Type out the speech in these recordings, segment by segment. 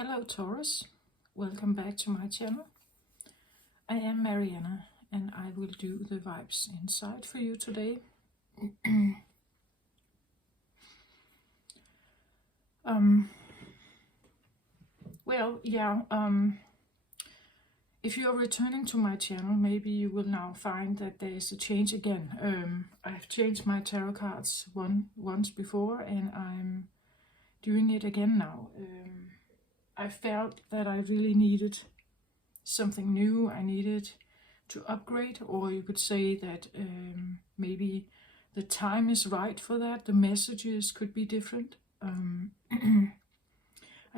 Hello Taurus, welcome back to my channel. I am Mariana and I will do the vibes inside for you today. If you are returning to my channel, maybe you will now find that there is a change again. I've changed my tarot cards once before and I'm doing it again now. I felt that I really needed something new. I needed to upgrade, or you could say that maybe the time is right for that. The messages could be different. I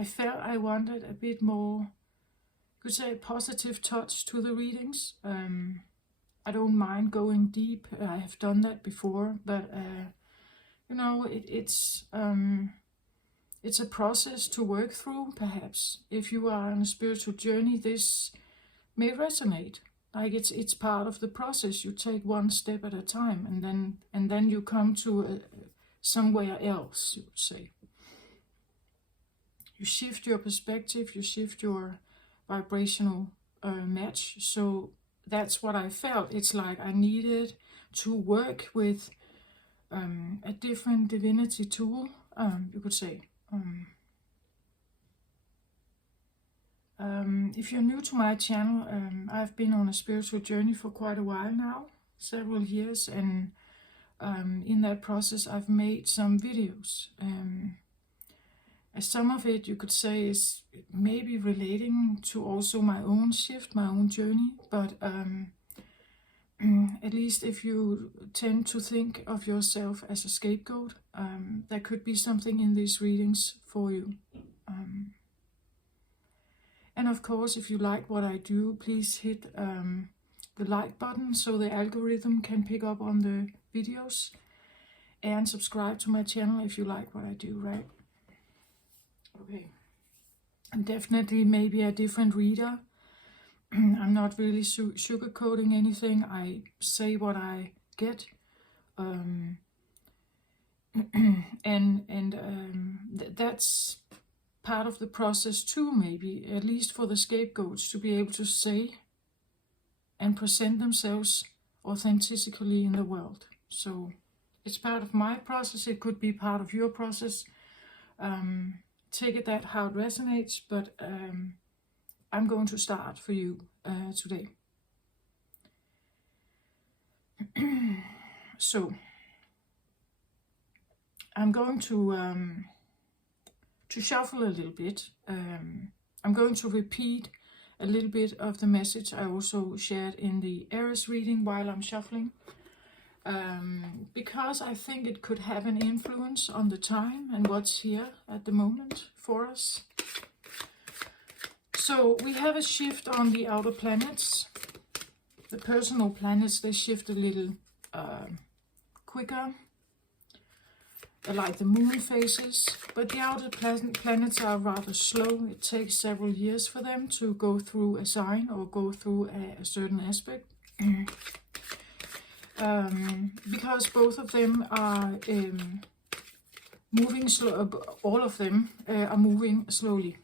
felt I wanted a bit more, you could say, positive touch to the readings. I don't mind going deep. I have done that before, but it's a process to work through. Perhaps if you are on a spiritual journey, this may resonate. Like it's part of the process. You take one step at a time, and then you come to somewhere else. You would say you shift your perspective, you shift your vibrational match. So that's what I felt. It's like I needed to work with a different divinity tool. You could say. If you're new to my channel, I've been on a spiritual journey for quite a while now, several years, and in that process I've made some videos. Some of it, you could say, is maybe relating to also my own shift, my own journey, but at least if you tend to think of yourself as a scapegoat, there could be something in these readings for you. And of course, if you like what I do, please hit the like button so the algorithm can pick up on the videos, and subscribe to my channel if you like what I do, right? Okay. I'm definitely maybe a different reader. I'm not really sugarcoating anything. I say what I get, that's part of the process too, maybe, at least for the scapegoats, to be able to say and present themselves authentically in the world. So it's part of my process. It could be part of your process. Take it that how it resonates, but I'm going to start for you today. So I'm going to shuffle a little bit. I'm going to repeat a little bit of the message I also shared in the Aries reading while I'm shuffling, because I think it could have an influence on the time and what's here at the moment for us. So we have a shift on the outer planets. The personal planets, they shift a little quicker, like the moon phases, but the outer planets are rather slow. It takes several years for them to go through a sign or go through a certain aspect, because both of them are moving slow. All of them are moving slowly.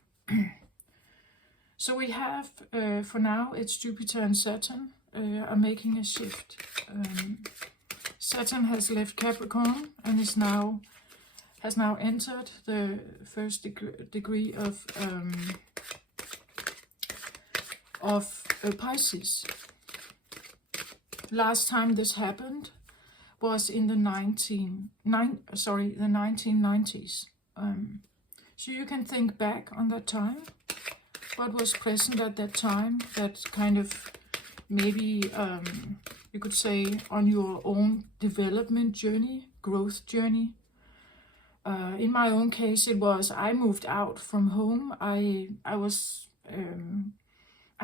So we have, for now, it's Jupiter and Saturn are making a shift. Saturn has left Capricorn and has now entered the first degree of Pisces. Last time this happened was in the 1990s. So you can think back on that time. What was present at that time, that kind of maybe you could say on your own development journey, growth journey. In my own case, it was I moved out from home. I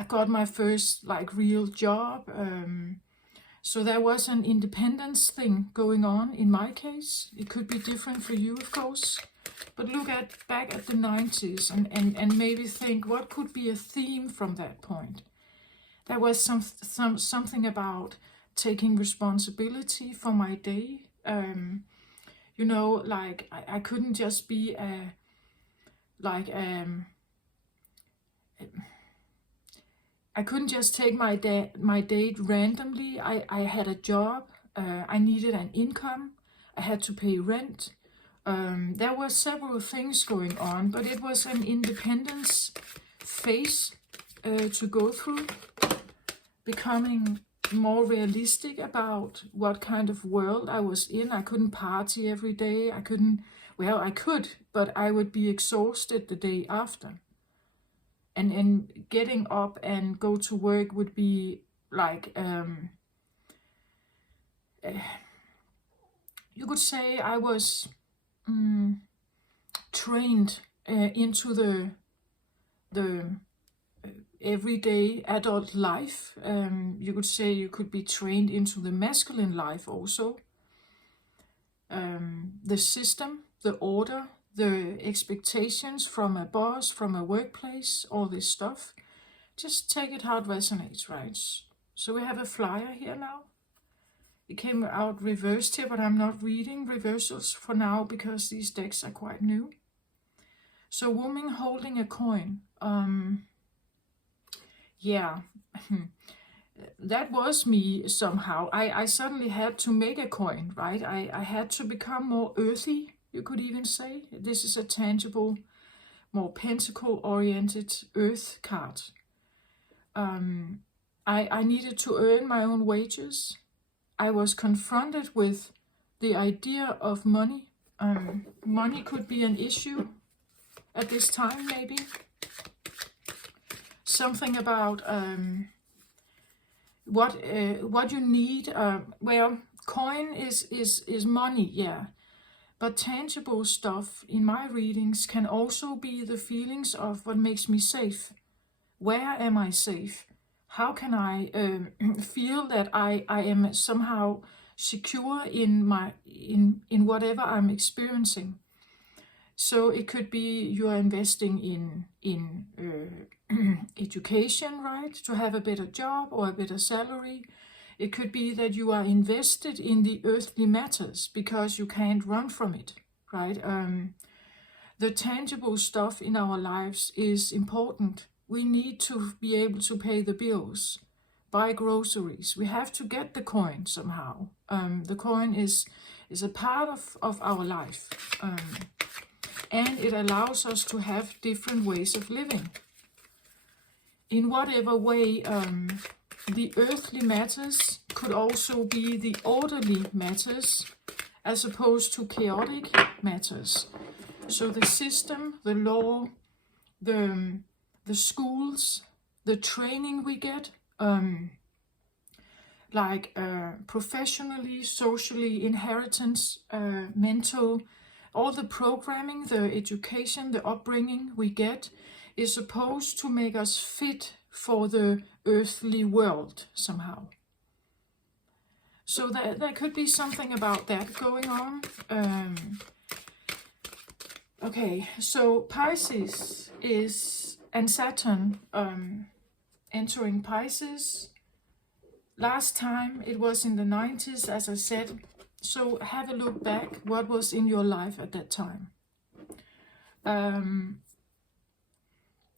got my first real job. So there was an independence thing going on in my case. It could be different for you, of course. But look back at the 90s and maybe think, what could be a theme from that point? There was something about taking responsibility for my day. I couldn't just be a I couldn't just take my date randomly. I had a job. I needed an income. I had to pay rent. There were several things going on, but it was an independence phase to go through, becoming more realistic about what kind of world I was in. I couldn't party every day. I could, but I would be exhausted the day after. And getting up and go to work would be like, you could say I was trained into the everyday adult life. You could say you could be trained into the masculine life also. The system, the order, the expectations from a boss, from a workplace, all this stuff. Just take it how it resonates, right? So we have a flyer here now. It came out reversed here, but I'm not reading reversals for now because these decks are quite new. So woman holding a coin. Yeah, that was me somehow. I suddenly had to make a coin, right? I had to become more earthy, you could even say. This is a tangible, more pentacle-oriented earth card. I needed to earn my own wages. I was confronted with the idea of money. Money could be an issue at this time, maybe. Something about what you need. Well, coin is money, yeah. But tangible stuff in my readings can also be the feelings of what makes me safe. Where am I safe? How can I feel that I am somehow secure in whatever I'm experiencing? So it could be you are investing in education, right? To have a better job or a better salary. It could be that you are invested in the earthly matters because you can't run from it, right? The tangible stuff in our lives is important. We need to be able to pay the bills, buy groceries. We have to get the coin somehow. The coin is a part of our life. And it allows us to have different ways of living. In whatever way, the earthly matters could also be the orderly matters as opposed to chaotic matters. So the system, the law, the schools, the training we get, professionally, socially, inheritance, mental, all the programming, the education, the upbringing we get is supposed to make us fit for the earthly world somehow. So there could be something about that going on. Okay, so Pisces and Saturn entering Pisces. Last time it was in the 90s, as I said. So have a look back, what was in your life at that time.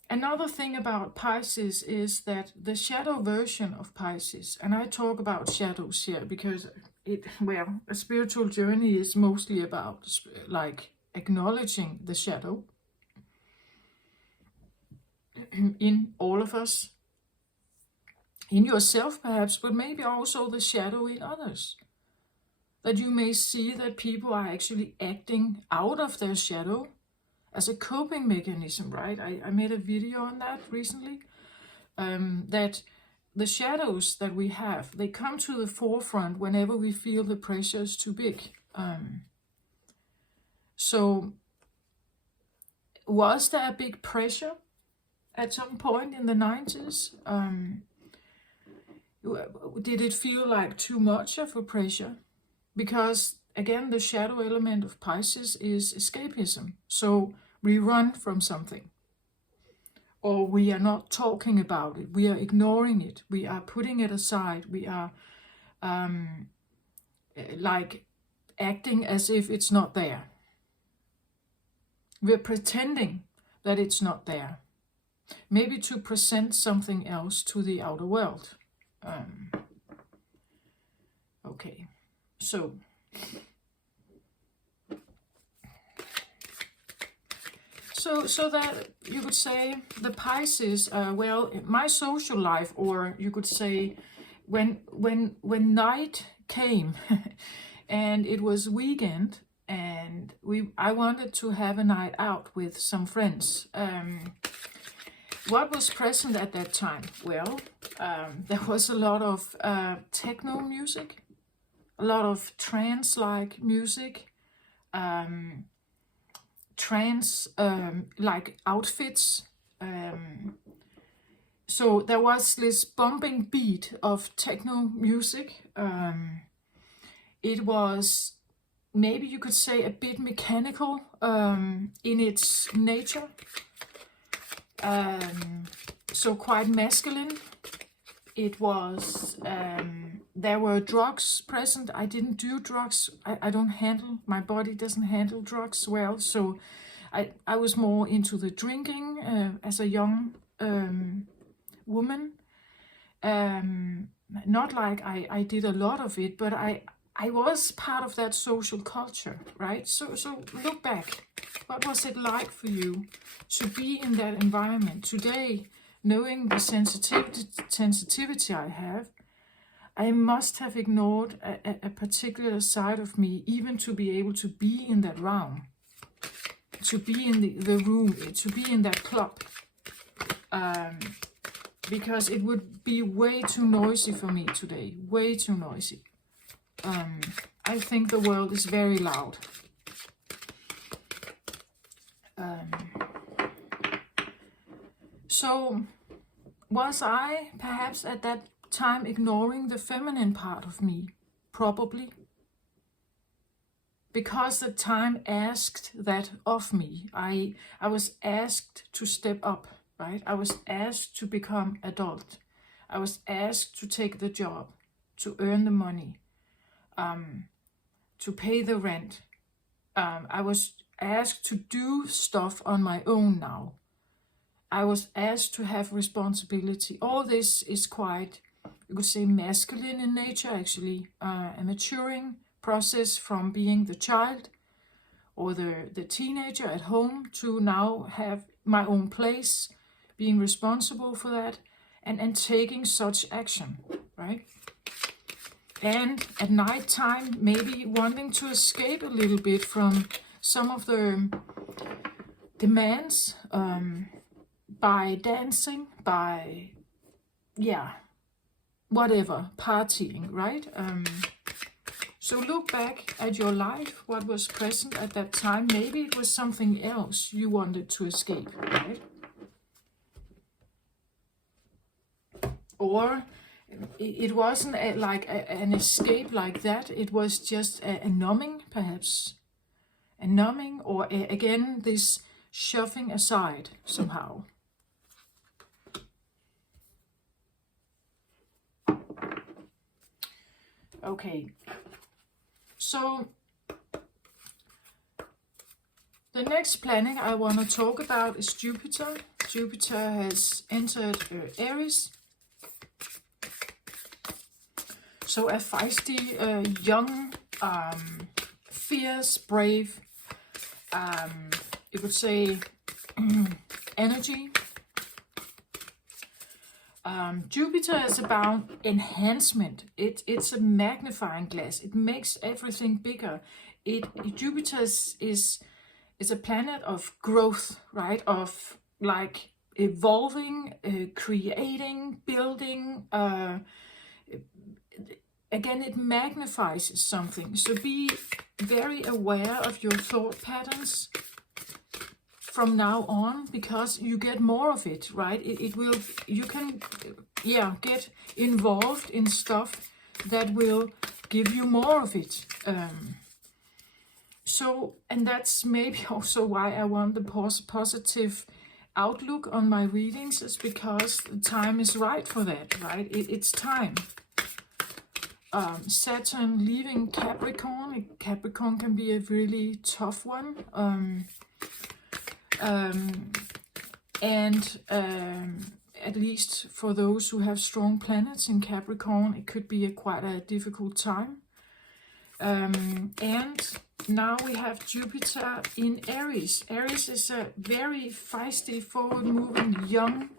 Another thing about Pisces is that the shadow version of Pisces, and I talk about shadows here because a spiritual journey is mostly about like acknowledging the shadow in all of us, in yourself perhaps, but maybe also the shadow in others. That you may see that people are actually acting out of their shadow as a coping mechanism, right? I made a video on that recently, that the shadows that we have, they come to the forefront whenever we feel the pressure is too big. So was there a big pressure at some point in the 90s? Did it feel like too much of a pressure? Because again, the shadow element of Pisces is escapism. So we run from something, or we are not talking about it. We are ignoring it. We are putting it aside. We are like acting as if it's not there. We're pretending that it's not there. maybe to present something else to the outer world. Okay, so that you could say the Pisces, well, my social life, or you could say when night came and it was weekend and I wanted to have a night out with some friends. What was present at that time? Well, there was a lot of techno music, a lot of trance-like music, trance like outfits. So there was this bumping beat of techno music. It was, maybe you could say, a bit mechanical in its nature. So quite masculine. It was, there were drugs present. I didn't do drugs. I don't handle, my body doesn't handle drugs well. So I was more into the drinking as a young woman. Not like I did a lot of it, but I was part of that social culture, right? So look back. What was it like for you to be in that environment? Today, knowing the sensitivity I have, I must have ignored a particular side of me, even to be able to be in that realm, to be in the room, to be in that club. Because it would be way too noisy for me today, way too noisy. I think the world is very loud. So was I perhaps at that time ignoring the feminine part of me? Probably. Because the time asked that of me. I was asked to step up, right? I was asked to become adult. I was asked to take the job, to earn the money, to pay the rent. I was asked to do stuff on my own now. I was asked to have responsibility. All this is quite, you could say, masculine in nature, actually. A maturing process from being the child or the teenager at home to now have my own place, being responsible for that, and taking such action, right? And at night time, maybe wanting to escape a little bit from some of the demands, by dancing, by, yeah, whatever, partying, right? So look back at your life, what was present at that time. Maybe it was something else you wanted to escape, right? Or it wasn't an escape like that. It was just a numbing, perhaps. A numbing, or again, this shoving aside somehow. Okay, so the next planet I want to talk about is Jupiter. Jupiter has entered Aries. So a feisty, young, fierce, brave, you could say, energy. Jupiter is about enhancement. It's a magnifying glass. It makes everything bigger. Jupiter is a planet of growth, right? Of like evolving, creating, building. Again, it magnifies something. So be very aware of your thought patterns from now on, because you get more of it, right? It will, you can, yeah, get involved in stuff that will give you more of it. So, and that's maybe also why I want the positive outlook on my readings, is because the time is right for that, right? It's time. Saturn leaving Capricorn. Capricorn can be a really tough one. And at least for those who have strong planets in Capricorn, it could be quite a difficult time. And now we have Jupiter in Aries. Aries is a very feisty, forward-moving, young,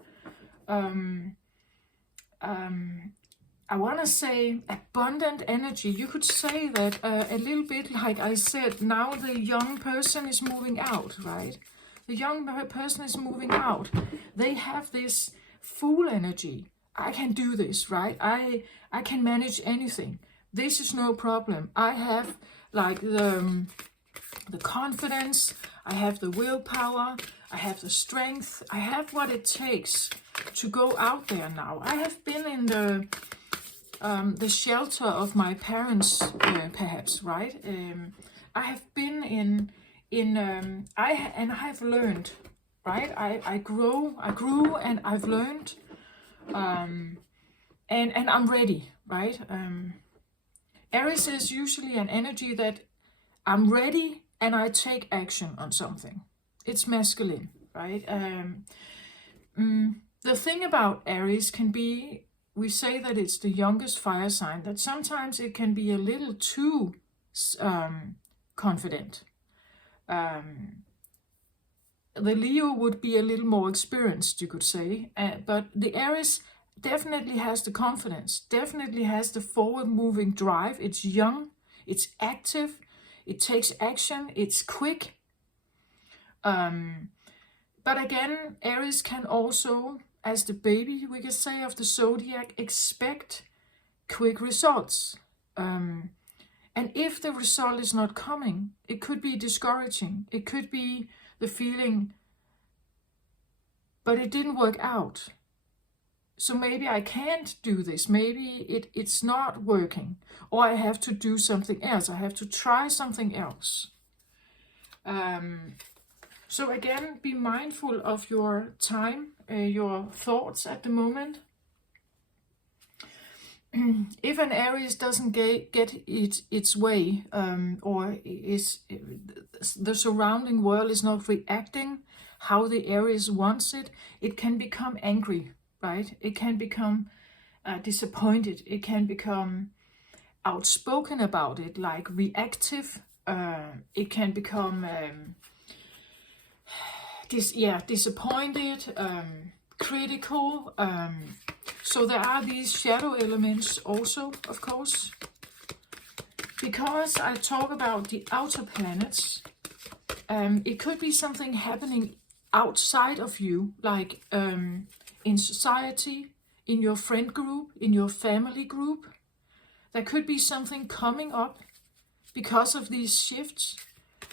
I want to say abundant energy. You could say that a little bit like I said, now the young person is moving out, right? The young person is moving out. They have this fool energy. I can do this, right? I can manage anything. This is no problem. I have like the confidence. I have the willpower. I have the strength. I have what it takes to go out there now. I have been in the shelter of my parents, perhaps, right? I have been I have learned, right? I grew and I've learned, and I'm ready, right? Aries is usually an energy that I'm ready and I take action on something. It's masculine, right? The thing about Aries can be, we say that it's the youngest fire sign, that sometimes it can be a little too confident. The Leo would be a little more experienced, you could say, but the Aries definitely has the confidence, definitely has the forward-moving drive. It's young, it's active, it takes action, it's quick. But again, Aries can also, as the baby, we can say, of the zodiac, expect quick results. And if the result is not coming, it could be discouraging. It could be the feeling, but it didn't work out. So maybe I can't do this. Maybe it's not working. Or I have to do something else. I have to try something else. So again, be mindful of your time, your thoughts at the moment. If an Aries doesn't get its way, or the surrounding world is not reacting how the Aries wants it, it can become angry, right? It can become disappointed. It can become outspoken about it, like reactive. It can become disappointed, critical. So there are these shadow elements also, of course. Because I talk about the outer planets, it could be something happening outside of you, like in society, in your friend group, in your family group. There could be something coming up because of these shifts.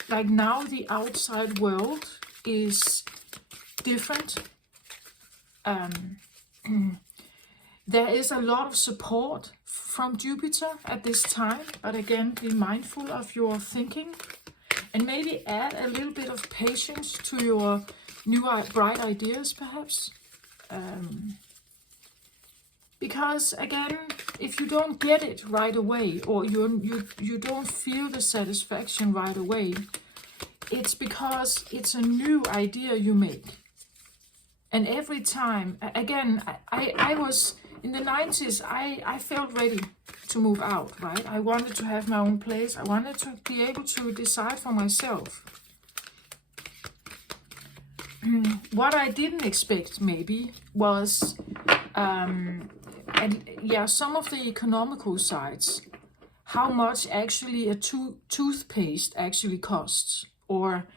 Like now the outside world is different. There is a lot of support from Jupiter at this time, but again, be mindful of your thinking and maybe add a little bit of patience to your new bright ideas, perhaps. Because again, if you don't get it right away, or you don't feel the satisfaction right away, it's because it's a new idea you make. And every time, again, I was, in the 90s, I felt ready to move out, right? I wanted to have my own place. I wanted to be able to decide for myself. What I didn't expect, maybe, was, some of the economical sides. How much actually a toothpaste actually costs, or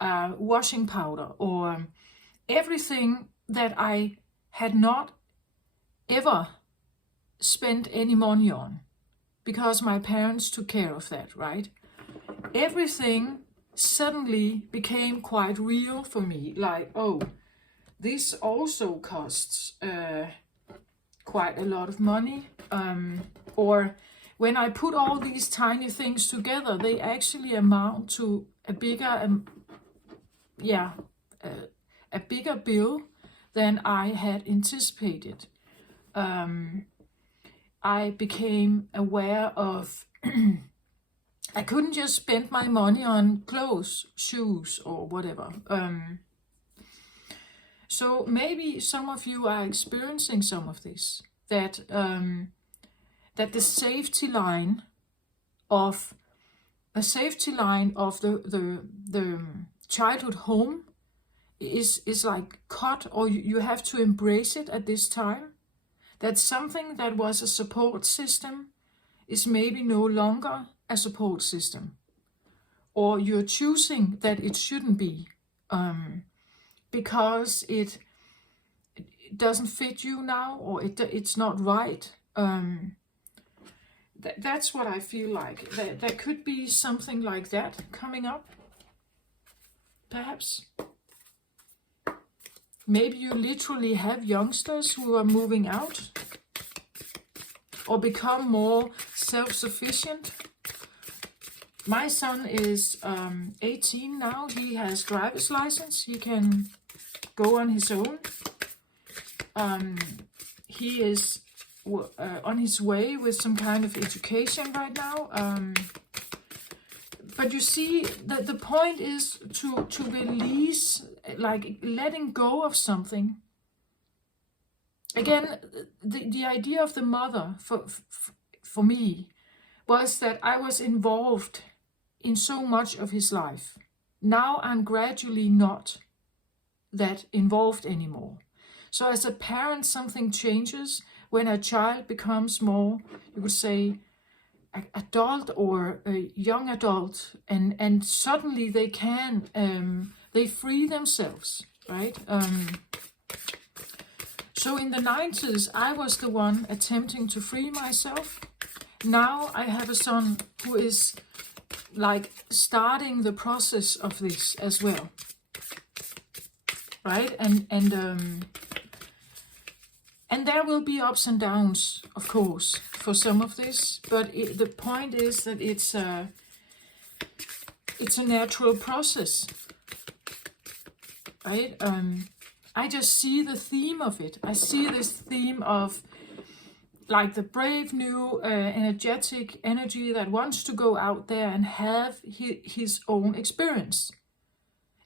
washing powder, or everything that I had not ever spent any money on, because my parents took care of that, right? Everything suddenly became quite real for me, like, oh, this also costs quite a lot of money, or when I put all these tiny things together, they actually amount to a bigger, a bigger bill than I had anticipated. I became aware of I couldn't just spend my money on clothes, shoes, or whatever. So maybe some of you are experiencing some of this, that that the safety line of the childhood home is like cut, or you have to embrace it at this time. That something that was a support system is maybe no longer a support system, or you're choosing that it shouldn't be, because it doesn't fit you now, or it's not right. That's what I feel like. There could be something like that coming up, perhaps. Maybe you literally have youngsters who are moving out or become more self-sufficient. My son is 18 now. He has driver's license. He can go on his own. He is on his way with some kind of education right now. But you see that the point is to release, like letting go of something. Again, the idea of the mother for me was that I was involved in so much of his life. Now I'm gradually not that involved anymore. So as a parent, something changes when a child becomes more, you would say, adult or a young adult, and suddenly they can, they free themselves, right? So in the 90s, I was the one attempting to free myself. Now I have a son who is like starting the process of this as well, right? And there will be ups and downs, of course, for some of this. But the point is that it's a natural process, right? I just see the theme of it. I see this theme of like the brave, new, energetic energy that wants to go out there and have his own experience.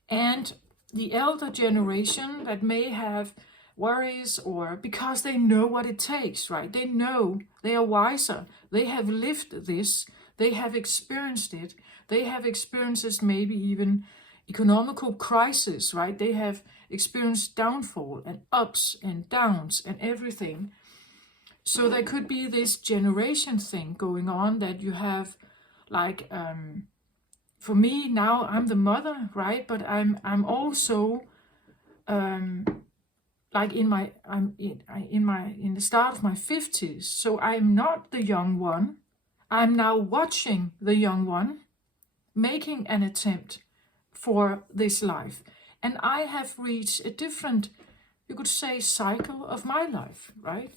And the elder generation that may have worries, or because they know what it takes, right? They know, they are wiser. They have lived this. They have experienced it. They have experienced maybe even economical crisis, right? They have experienced downfall and ups and downs and everything. So there could be this generation thing going on that you have, like, for me now, I'm the mother, right? But I'm also like in the start of my 50s. So I'm not the young one. I'm now watching the young one making an attempt for this life, and I have reached a different, you could say, cycle of my life, right?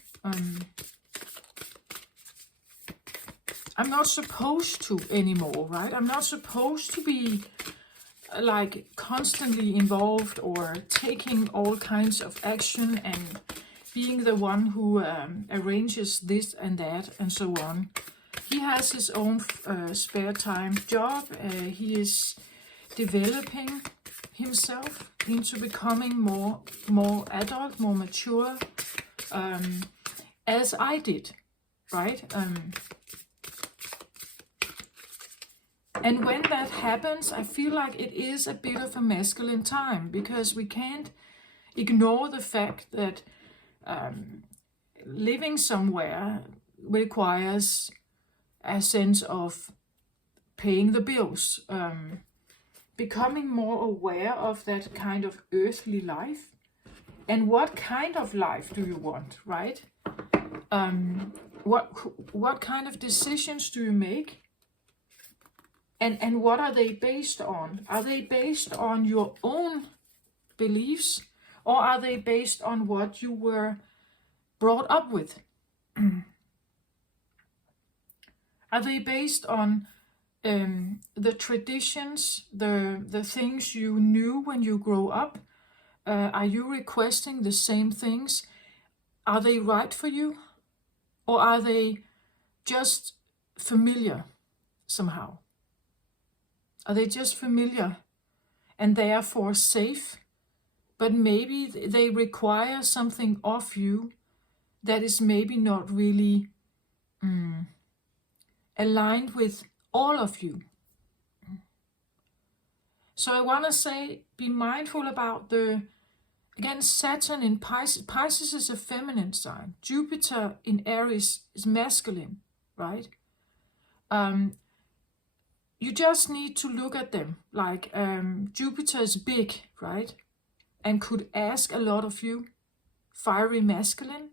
I'm not supposed to anymore, right? I'm not supposed to be like constantly involved or taking all kinds of action and being the one who arranges this and that and so on. He has his own spare time job. He is developing himself into becoming more adult, more mature, as I did, right? And when that happens, I feel like it is a bit of a masculine time, because we can't ignore the fact that living somewhere requires a sense of paying the bills, becoming more aware of that kind of earthly life. And what kind of life do you want, right? What kind of decisions do you make? And what are they based on? Are they based on your own beliefs, or are they based on what you were brought up with? Are they based on the traditions, the things you knew when you grew up? Are you requesting the same things? Are they right for you? Or are they just familiar somehow? Are they just familiar and therefore safe, but maybe they require something of you that is maybe not really aligned with all of you. So I want to say, be mindful about again, Saturn in Pisces. Pisces is a feminine sign. Jupiter in Aries is masculine, right? You just need to look at them. Like Jupiter is big, right? And could ask a lot of you. Fiery masculine.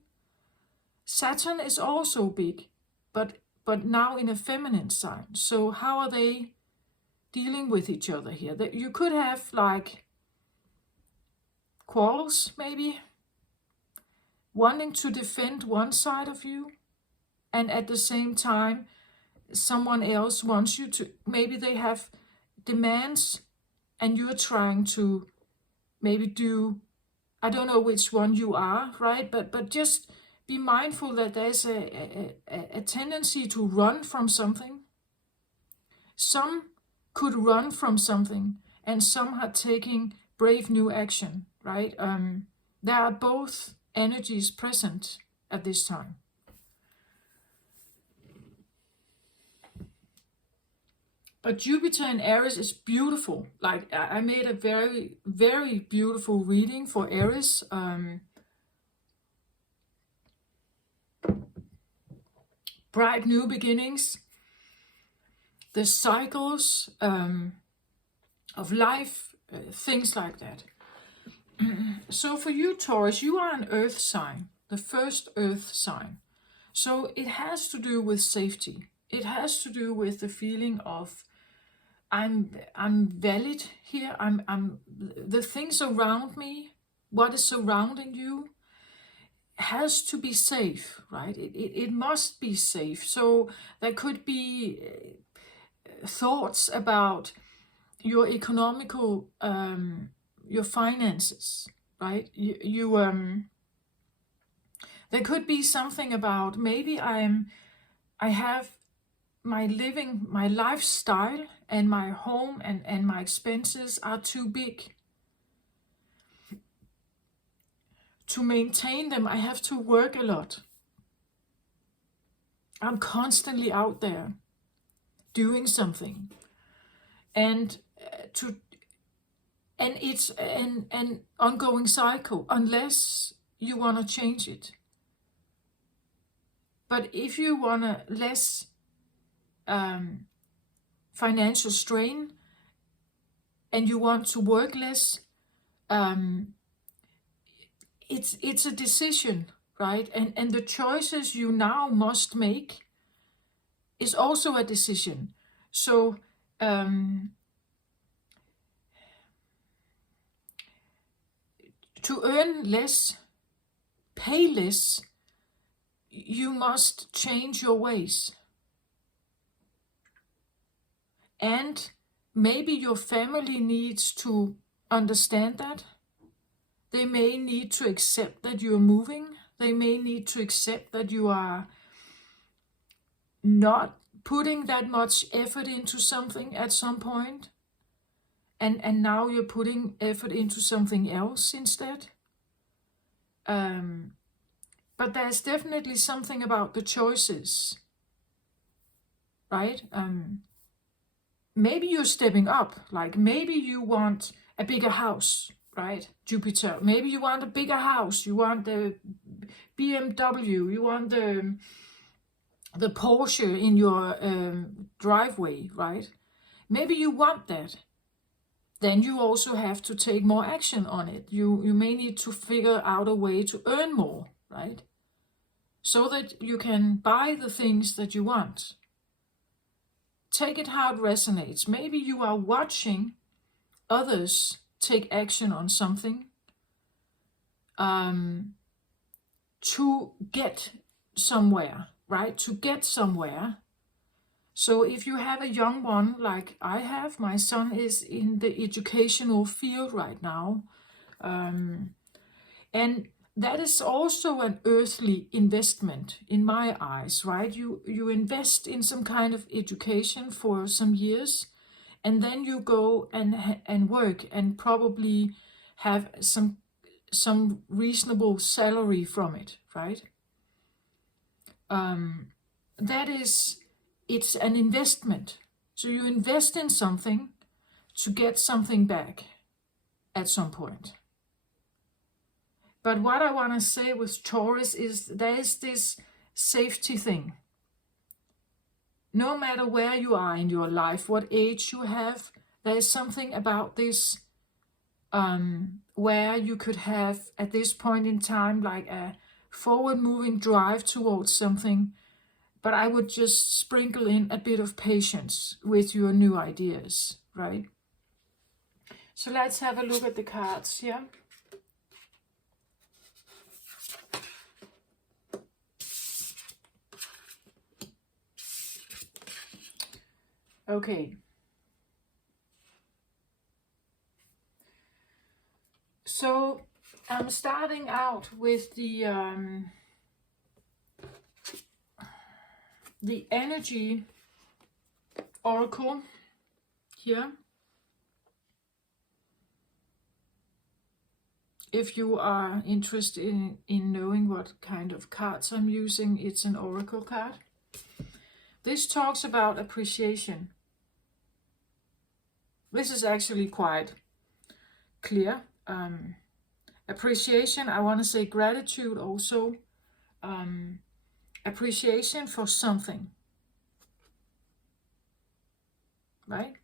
Saturn is also big, but now in a feminine sign. So how are they dealing with each other here? That you could have like quarrels, maybe wanting to defend one side of you, and at the same time someone else wants you to, maybe they have demands and you're trying to maybe do, I don't know which one you are, right? But just be mindful that there's a tendency to run from something. Some could run from something, and some are taking brave new action, right? There are both energies present at this time. But Jupiter in Aries is beautiful. Like I made a very, very beautiful reading for Aries. Bright new beginnings, the cycles of life, things like that. So for you, Taurus, you are an earth sign, the first earth sign. So it has to do with safety. It has to do with the feeling of I'm valid here. I'm the things around me, what is surrounding you, has to be safe, right? It must be safe. So there could be thoughts about your economical, your finances, right? There could be something about maybe I have my living, my lifestyle and my home and my expenses are too big. To maintain them, I have to work a lot. I'm constantly out there doing something. And it's an ongoing cycle unless you want to change it. But if you want a less financial strain and you want to work less, it's a decision, right? And the choices you now must make is also a decision. So to earn less, pay less, you must change your ways. And maybe your family needs to understand that. They may need to accept that you're moving. They may need to accept that you are not putting that much effort into something at some point. And now you're putting effort into something else instead. But there's definitely something about the choices, right? Maybe you're stepping up. Like maybe you want a bigger house, right? Jupiter. Maybe you want a bigger house. You want the BMW. You want the Porsche in your driveway, right? Maybe you want that. Then you also have to take more action on it. You may need to figure out a way to earn more, right? So that you can buy the things that you want. Take it how it resonates. Maybe you are watching others take action on something to get somewhere, right? To get somewhere. So if you have a young one like I have, my son is in the educational field right now. And that is also an earthly investment in my eyes, right? You invest in some kind of education for some years, and then you go and work and probably have some reasonable salary from it, right? That is, it's an investment. So you invest in something to get something back at some point. But what I want to say with Taurus is there is this safety thing. No matter where you are in your life, what age you have, there is something about this where you could have at this point in time like a forward moving drive towards something, but I would just sprinkle in a bit of patience with your new ideas, right? So let's have a look at the cards here. Okay. So I'm starting out with the energy oracle here. If you are interested in knowing what kind of cards I'm using, it's an oracle card. This talks about appreciation. This is actually quite clear. Appreciation, I want to say gratitude also. Appreciation for something, right?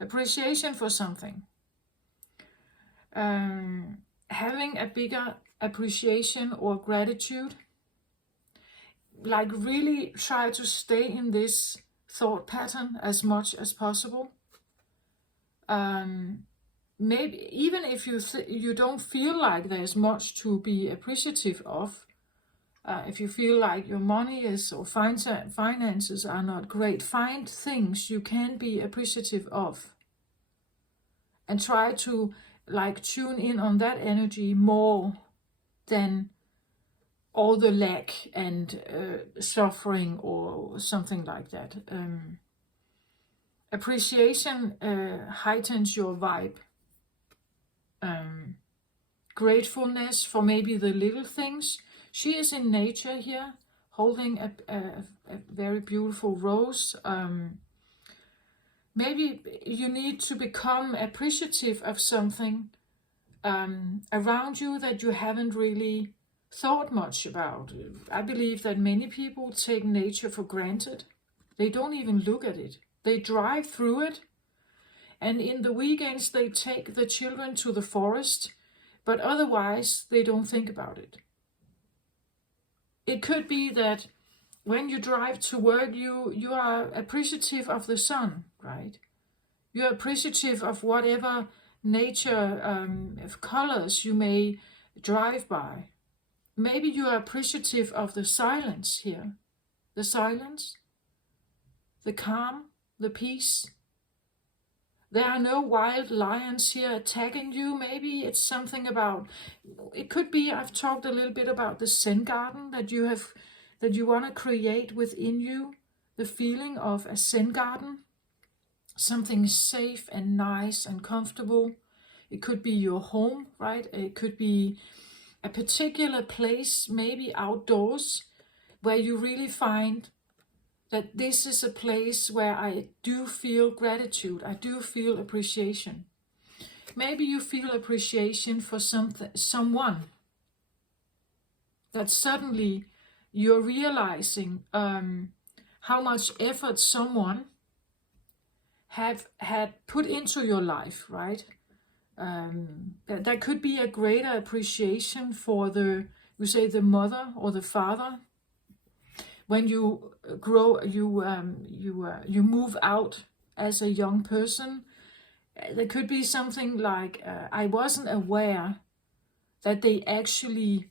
Appreciation for something. Having a bigger appreciation or gratitude. Like really try to stay in this thought pattern as much as possible. Maybe even if you don't feel like there's much to be appreciative of, if you feel like your money is or finances are not great, find things you can be appreciative of and try to like tune in on that energy more than all the lack and suffering or something like that. Appreciation heightens your vibe. Gratefulness for maybe the little things. She is in nature here, holding a very beautiful rose. Maybe you need to become appreciative of something around you that you haven't really thought much about. I believe that many people take nature for granted. They don't even look at it. They drive through it. And in the weekends, they take the children to the forest, but otherwise they don't think about it. It could be that when you drive to work, you are appreciative of the sun, right? You're appreciative of whatever nature of colors you may drive by. Maybe you are appreciative of the silence here. The silence, the calm, the peace. There are no wild lions here attacking you. Maybe it's something about, it could be, I've talked a little bit about the Zen garden that you want to create within you. The feeling of a Zen garden. Something safe and nice and comfortable. It could be your home, right? It could be a particular place, maybe outdoors, where you really find that this is a place where I do feel gratitude, I do feel appreciation. Maybe you feel appreciation for someone that suddenly you're realizing how much effort someone had put into your life, right? That could be a greater appreciation for the mother or the father. When you grow, you move out as a young person. There could be something like, I wasn't aware that they actually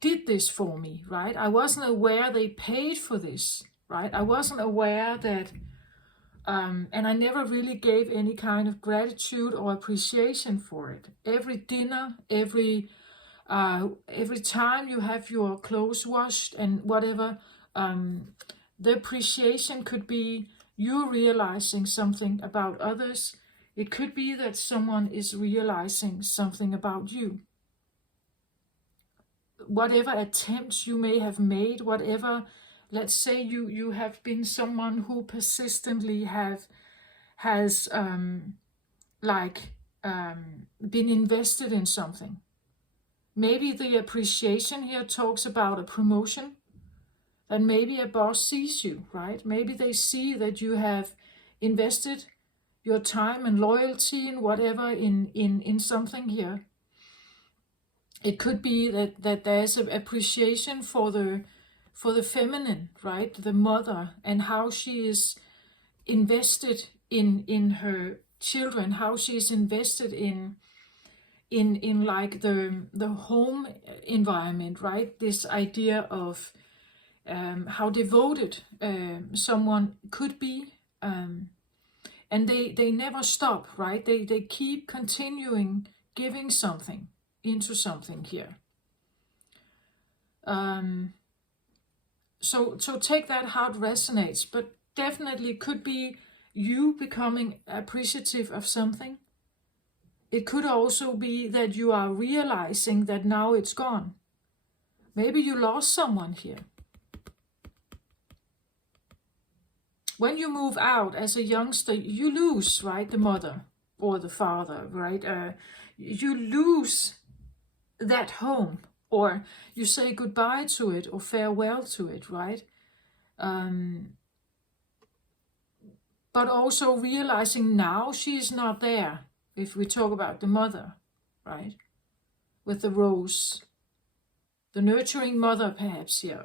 did this for me, right? I wasn't aware they paid for this, right? I wasn't aware that, and I never really gave any kind of gratitude or appreciation for it. Every dinner, every time you have your clothes washed and whatever, the appreciation could be you realizing something about others. It could be that someone is realizing something about you. Whatever attempts you may have made, whatever, let's say you have been someone who persistently has been invested in something. Maybe the appreciation here talks about a promotion, that maybe a boss sees you, right? Maybe they see that you have invested your time and loyalty and whatever in something here. It could be that there's an appreciation for the feminine, right? The mother, and how she is invested in her children, how she is invested in like the home environment, right? This idea of how devoted someone could be, and they never stop, right? They keep continuing giving something into something here. So take that how it resonates, but definitely could be you becoming appreciative of something. It could also be that you are realizing that now it's gone. Maybe you lost someone here. When you move out as a youngster, you lose, right, the mother or the father, right? You lose that home, or you say goodbye to it or farewell to it, right? But also realizing now she is not there, if we talk about the mother, right? With the rose, the nurturing mother perhaps here.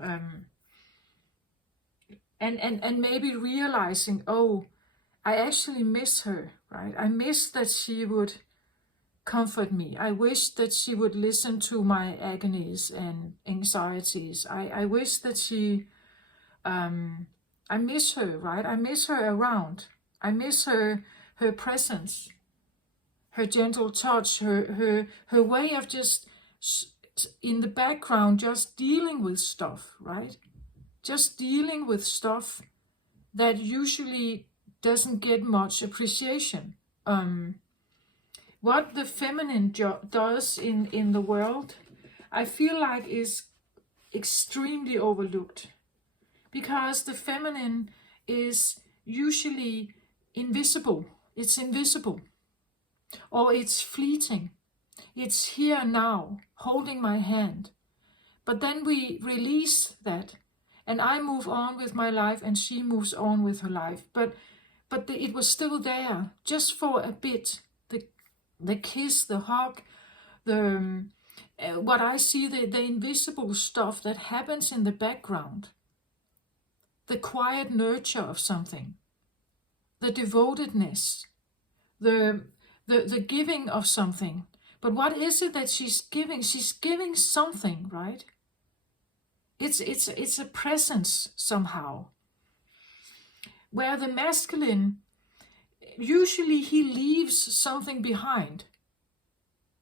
And maybe realizing, oh, I actually miss her, right? I miss that she would comfort me. I wish that she would listen to my agonies and anxieties. I wish that she, I miss her, right? I miss her around. I miss her presence, her gentle touch, her way of just in the background, just dealing with stuff, right? Just dealing with stuff that usually doesn't get much appreciation. What the feminine does in the world, I feel like is extremely overlooked, because the feminine is usually invisible. It's invisible, or it's fleeting. It's here now, holding my hand. But then we release that, and I move on with my life, and she moves on with her life. But it was still there, just for a bit. The kiss, the hug, the what I see, the invisible stuff that happens in the background, the quiet nurture of something, the devotedness, the giving of something. But what is it that she's giving? She's giving something, right? It's a presence somehow. Where the masculine, usually he leaves something behind.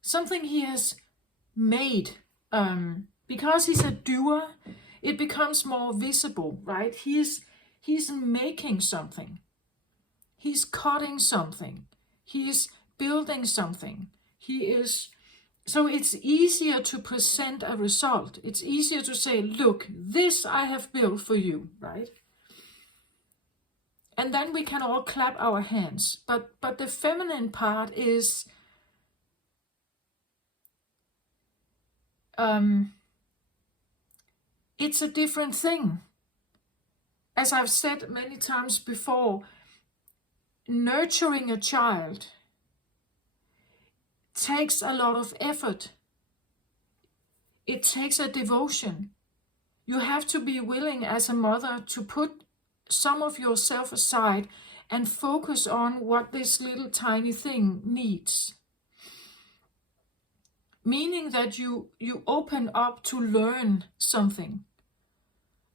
Something he has made. Because he's a doer, it becomes more visible, right? He's making something. He's cutting something. He is building something. So it's easier to present a result. It's easier to say, look, this I have built for you, right? And then we can all clap our hands. But the feminine part is it's a different thing. As I've said many times before, nurturing a child takes a lot of effort. It takes a devotion. You have to be willing as a mother to put some of yourself aside and focus on what this little tiny thing needs. Meaning that you open up to learn something,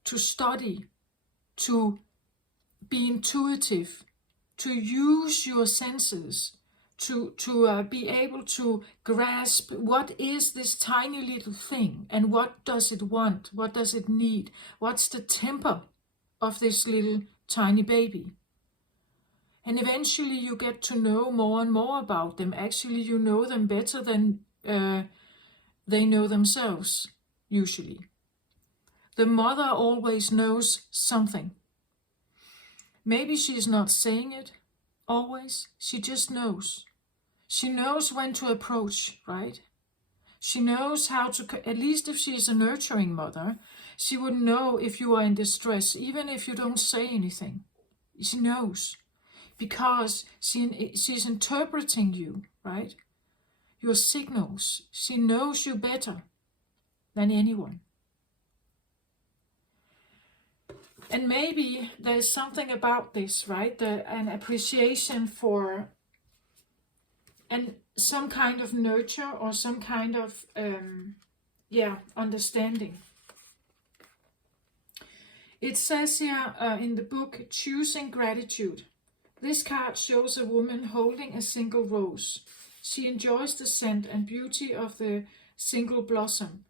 to study, to be intuitive, to use your senses, to be able to grasp what is this tiny little thing, and what does it want, what does it need, what's the temper of this little tiny baby. And eventually you get to know more and more about them. Actually, you know them better than they know themselves, usually. The mother always knows something. Maybe she's not saying it always, she just knows. She knows when to approach, right? She knows how to, at least if she's a nurturing mother, she would know if you are in distress, even if you don't say anything. She knows, because she's interpreting you, right? Your signals. She knows you better than anyone. And maybe there's something about this, right? An appreciation for and some kind of nurture or some kind of understanding. It says here in the book, Choosing Gratitude. This card shows a woman holding a single rose. She enjoys the scent and beauty of the single blossom.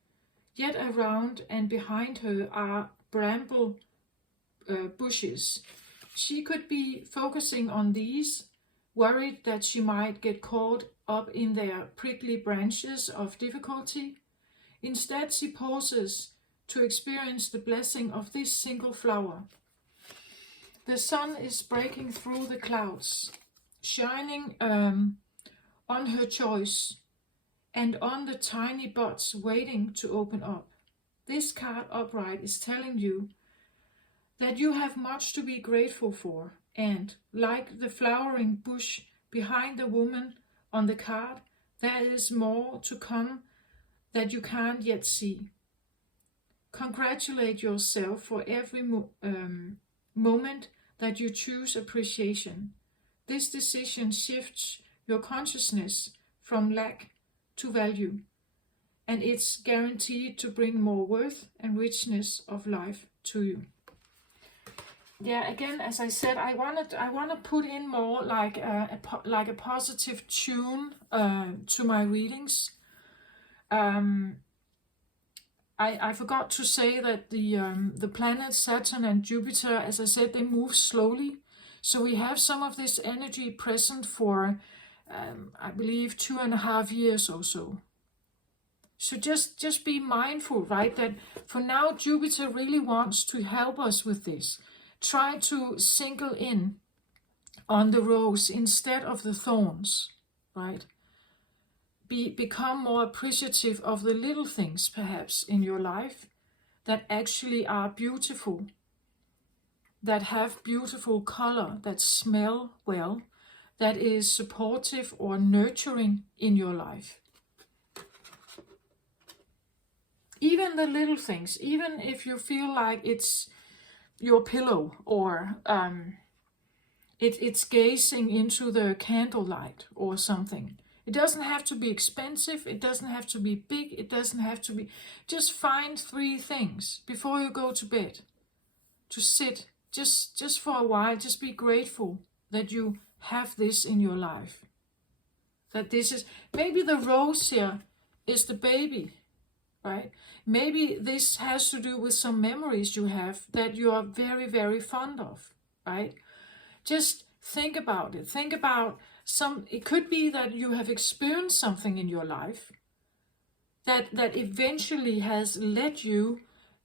Yet around and behind her are bramble bushes. She could be focusing on these, worried that she might get caught up in their prickly branches of difficulty. Instead, she pauses to experience the blessing of this single flower. The sun is breaking through the clouds, shining on her choice and on the tiny buds waiting to open up. This card upright is telling you that you have much to be grateful for, and like the flowering bush behind the woman on the card, there is more to come that you can't yet see. Congratulate yourself for every moment that you choose appreciation. This decision shifts your consciousness from lack to value, and it's guaranteed to bring more worth and richness of life to you. Yeah, again, as I said, I want to put in more like a positive tune to my readings. I forgot to say that the planets Saturn and Jupiter, as I said, they move slowly. So we have some of this energy present for, I believe, 2.5 years or so. So just be mindful, right, that for now Jupiter really wants to help us with this. Try to single in on the rose instead of the thorns, right? Become more appreciative of the little things, perhaps, in your life that actually are beautiful, that have beautiful color, that smell well, that is supportive or nurturing in your life. Even the little things, even if you feel like it's your pillow or it's gazing into the candlelight or something. It doesn't have to be expensive, it doesn't have to be big, it doesn't have to be... Just find 3 things before you go to bed. To sit, just for a while, just be grateful that you have this in your life. That this is... Maybe the rose here is the baby, right? Maybe this has to do with some memories you have that you are very, very fond of, right? Just think about it. Think about it could be that you have experienced something in your life that eventually has led you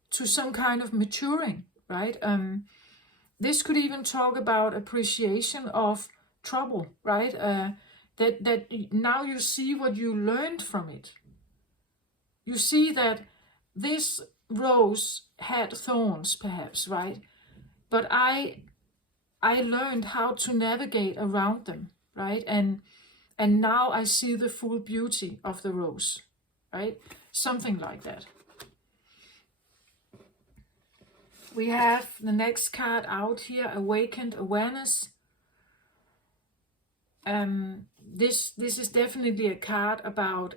to some kind of maturing, right? This could even talk about appreciation of trouble, right? That now you see what you learned from it. You see that this rose had thorns, perhaps, right? But I learned how to navigate around them, right? And now I see the full beauty of the rose, right? Something like that. We have the next card out here, Awakened Awareness. This is definitely a card about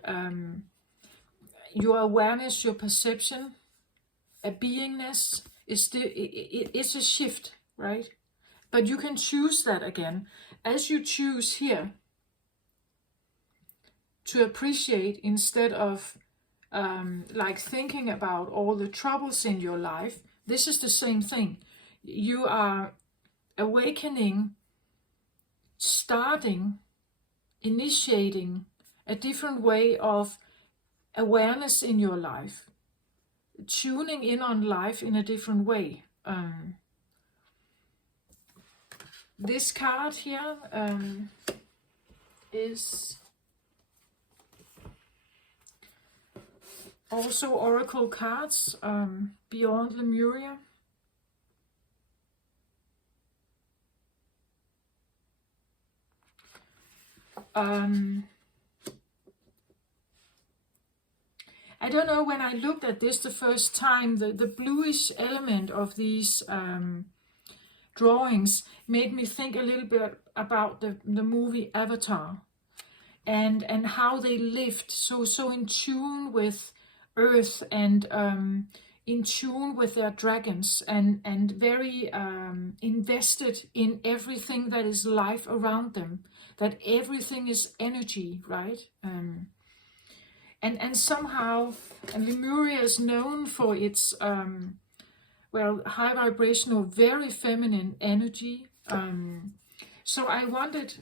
your awareness, your perception, a beingness. It's a shift, right? But you can choose that again. As you choose here to appreciate instead of like thinking about all the troubles in your life, this is the same thing. You are awakening starting, initiating a different way of awareness in your life, tuning in on life in a different way. This card here is also oracle cards, beyond Lemuria. I don't know, when I looked at this the first time, the bluish element of these drawings made me think a little bit about the movie Avatar, and how they lived so in tune with Earth, and in tune with their dragons, and very invested in everything that is life around them, that everything is energy, right? And somehow, and Lemuria is known for its well, high vibrational, very feminine energy. So I wanted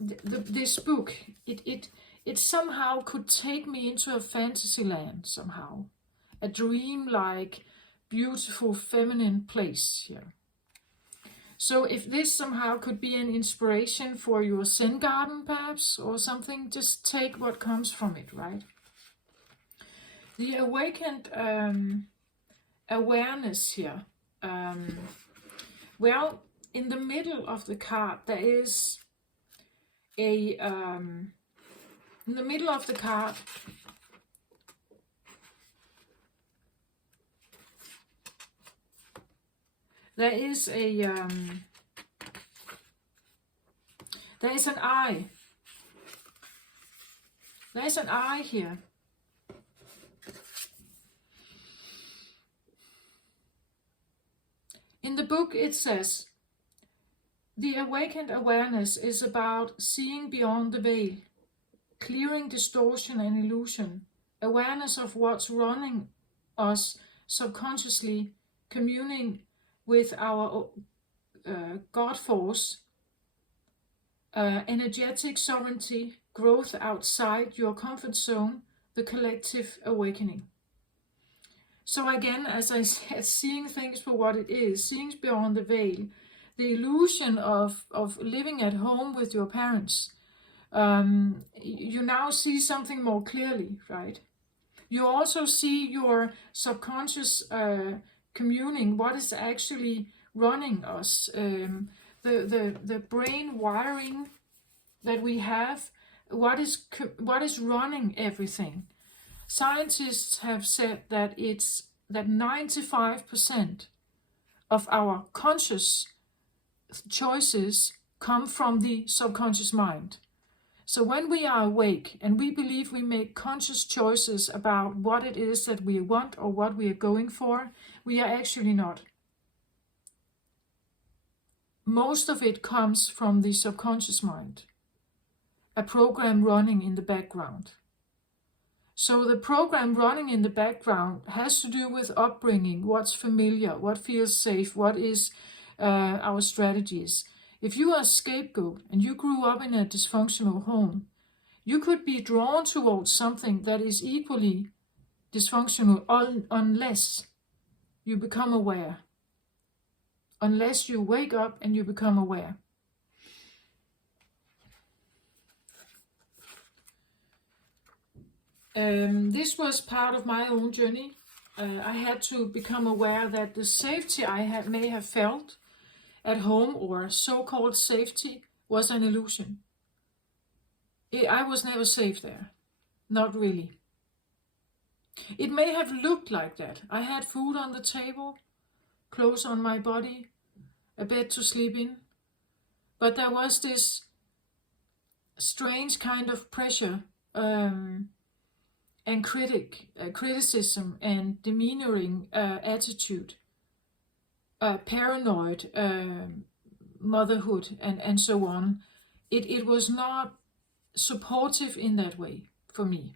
this book. It somehow could take me into a fantasy land somehow, a dream-like, beautiful, feminine place here. So if this somehow could be an inspiration for your Zen garden, perhaps, or something, just take what comes from it, right? The awakened awareness here. Well, in the middle of the card, there is a in the middle of the card, there is an eye. There is an eye here. In the book it says, the awakened awareness is about seeing beyond the veil, clearing distortion and illusion, awareness of what's running us subconsciously, communing with our God force, energetic sovereignty, growth outside your comfort zone, the collective awakening. So again, as I said, seeing things for what it is, seeing beyond the veil, the illusion of living at home with your parents. You now see something more clearly, right? You also see your subconscious communing, what is actually running us, the brain wiring that we have, what is running everything. Scientists have said that 95% of our conscious choices come from the subconscious mind. So when we are awake and we believe we make conscious choices about what it is that we want or what we are going for, we are actually not. Most of it comes from the subconscious mind, a program running in the background. So the program running in the background has to do with upbringing, what's familiar, what feels safe, what is our strategies. If you are a scapegoat and you grew up in a dysfunctional home, you could be drawn towards something that is equally dysfunctional unless you become aware. Unless you wake up and you become aware. This was part of my own journey. I had to become aware that the safety I may have felt at home, or so-called safety, was an illusion. I was never safe there. Not really. It may have looked like that. I had food on the table, clothes on my body, a bed to sleep in. But there was this strange kind of pressure and criticism and demeanoring attitude, paranoid motherhood, and so on. It was not supportive in that way for me.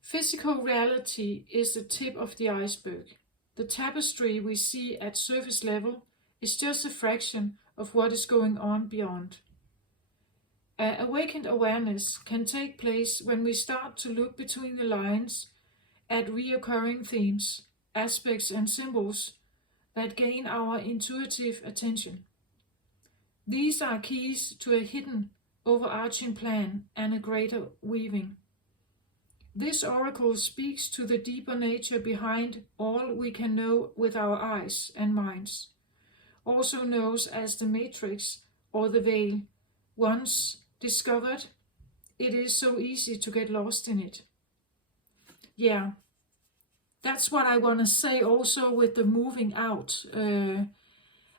Physical reality is the tip of the iceberg. The tapestry we see at surface level is just a fraction of what is going on beyond. Awakened awareness can take place when we start to look between the lines at recurring themes, aspects, and symbols that gain our intuitive attention. These are keys to a hidden, overarching plan and a greater weaving. This oracle speaks to the deeper nature behind all we can know with our eyes and minds, also known as the matrix or the veil. Once discovered, it is so easy to get lost in it. Yeah, that's what I want to say also with the moving out.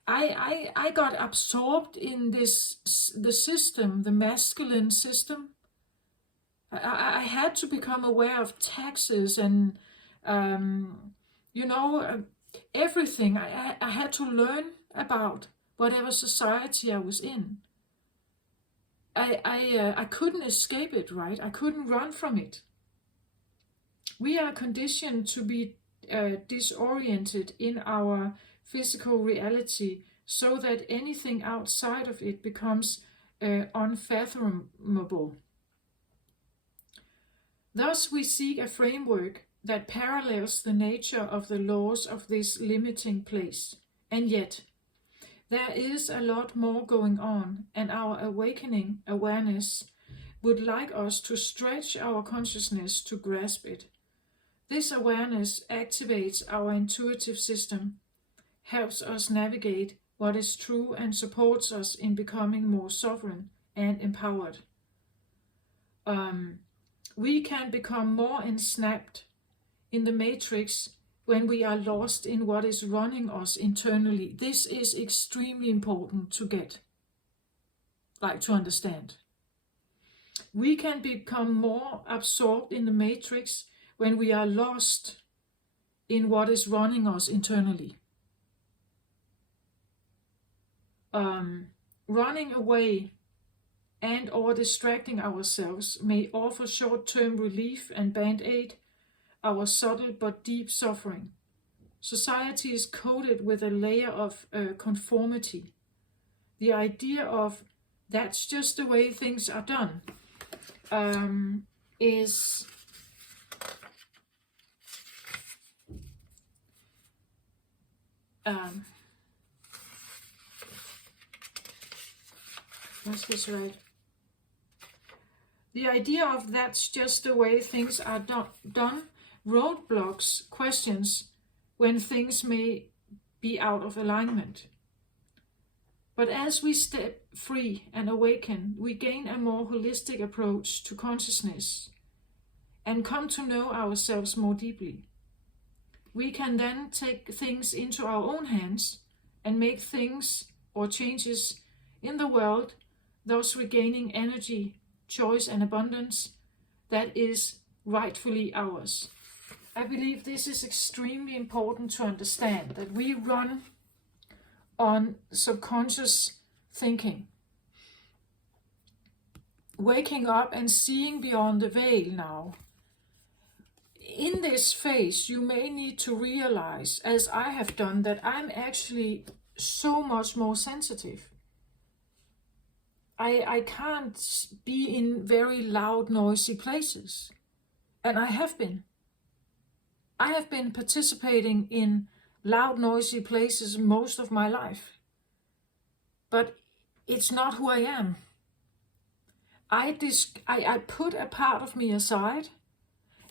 I got absorbed in the system, the masculine system. I had to become aware of taxes and, everything. I had to learn about whatever society I was in. I couldn't escape it, right? I couldn't run from it. We are conditioned to be disoriented in our physical reality so that anything outside of it becomes unfathomable. Thus, we seek a framework that parallels the nature of the laws of this limiting place. And yet, there is a lot more going on, and our awakening awareness would like us to stretch our consciousness to grasp it. This awareness activates our intuitive system, helps us navigate what is true, and supports us in becoming more sovereign and empowered. We can become more ensnapped in the matrix when we are lost in what is running us internally. This is extremely important to to understand. We can become more absorbed in the matrix when we are lost in what is running us internally. Running away and or distracting ourselves may offer short-term relief and band-aid our subtle but deep suffering. Society is coated with a layer of conformity. The idea of that's just the way things are done is what's this right? The idea of that's just the way things are done roadblocks questions when things may be out of alignment. But as we step free and awaken, we gain a more holistic approach to consciousness and come to know ourselves more deeply. We can then take things into our own hands and make things or changes in the world, thus regaining energy, choice, and abundance that is rightfully ours. I believe this is extremely important to understand, that we run on subconscious thinking. Waking up and seeing beyond the veil now. In this phase, you may need to realize, as I have done, that I'm actually so much more sensitive. I can't be in very loud, noisy places. And I have been. I have been participating in loud, noisy places most of my life. But it's not who I am. I put a part of me aside,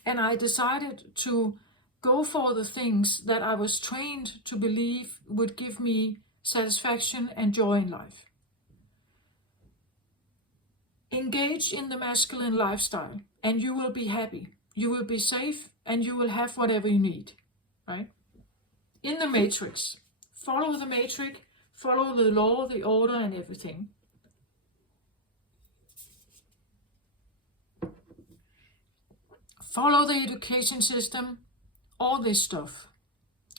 and I decided to go for the things that I was trained to believe would give me satisfaction and joy in life. Engage in the masculine lifestyle and you will be happy. You will be safe and you will have whatever you need, right? In the matrix. Follow the matrix, follow the law, the order, and everything. Follow the education system, all this stuff.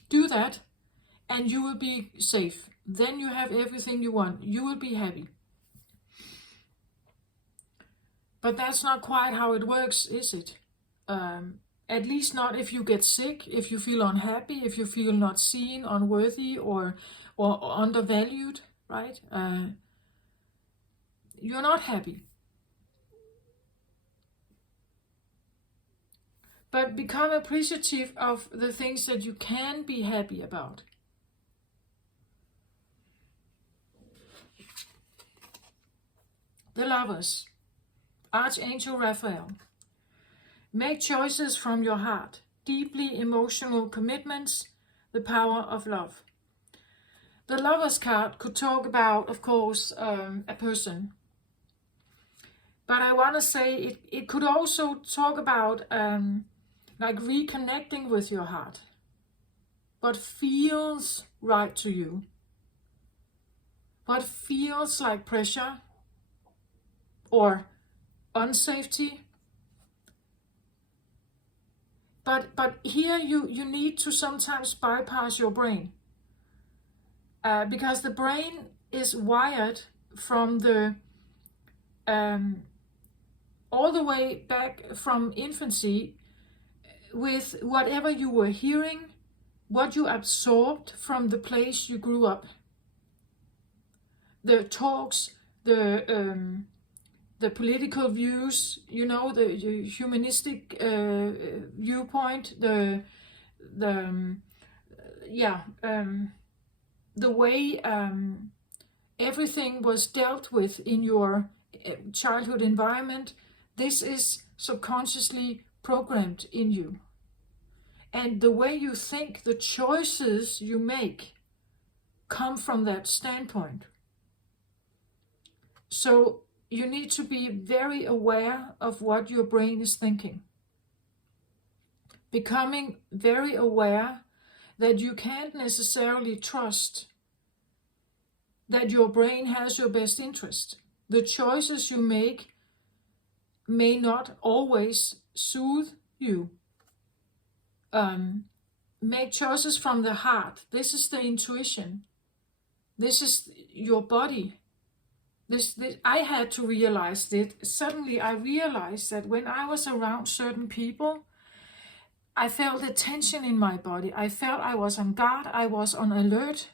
Do that and you will be safe. Then you have everything you want. You will be happy. But that's not quite how it works, is it? At least not if you get sick, if you feel unhappy, if you feel not seen, unworthy, or undervalued. right? You're not happy. But become appreciative of the things that you can be happy about. The Lovers, Archangel Raphael. Make choices from your heart. Deeply emotional commitments, the power of love. The Lovers card could talk about, of course, a person. But I want to say it could also talk about like reconnecting with your heart. What feels right to you. What feels like pressure or unsafety. But here you need to sometimes bypass your brain. Because the brain is wired from the all the way back from infancy with whatever you were hearing, what you absorbed from the place you grew up. The talks, the political views, you know, the humanistic viewpoint, the way everything was dealt with in your childhood environment. This is subconsciously programmed in you. And the way you think, the choices you make come from that standpoint. So you need to be very aware of what your brain is thinking. Becoming very aware that you can't necessarily trust that your brain has your best interest. The choices you make may not always soothe you. Make choices from the heart. This is the intuition. This is your body. This I had to realize that. Suddenly I realized that when I was around certain people, I felt a tension in my body. I felt I was on guard. I was on alert.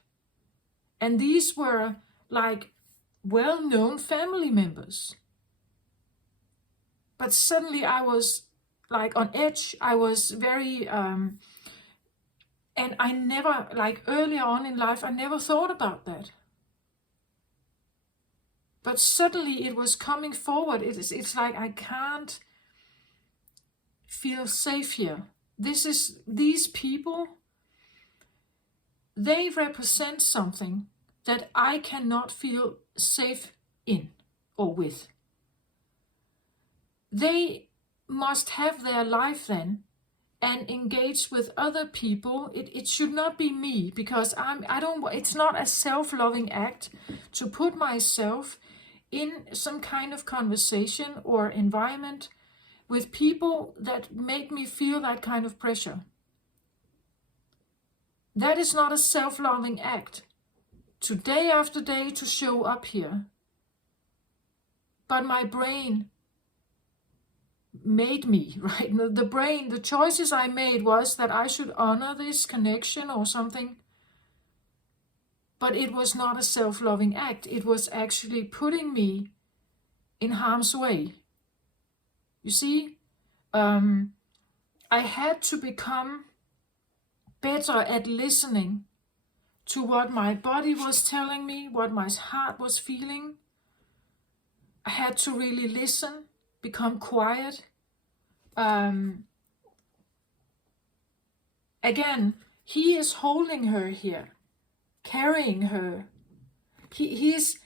And these were like well-known family members. But suddenly I was like on edge. I was very, and I never, like earlier on in life, I never thought about that. But suddenly it was coming forward. It's like I can't feel safe here. These people, they represent something that I cannot feel safe in or with. They must have their life then and engage with other people. It should not be me, because it's not a self-loving act to put myself in some kind of conversation or environment with people that make me feel that kind of pressure. That is not a self-loving act to day after day to show up here. But my brain made me, right? The choices I made was that I should honor this connection or something. But it was not a self-loving act. It was actually putting me in harm's way. You see, I had to become better at listening to what my body was telling me, what my heart was feeling. I had to really listen, become quiet. Again, he is holding her here, carrying her. He is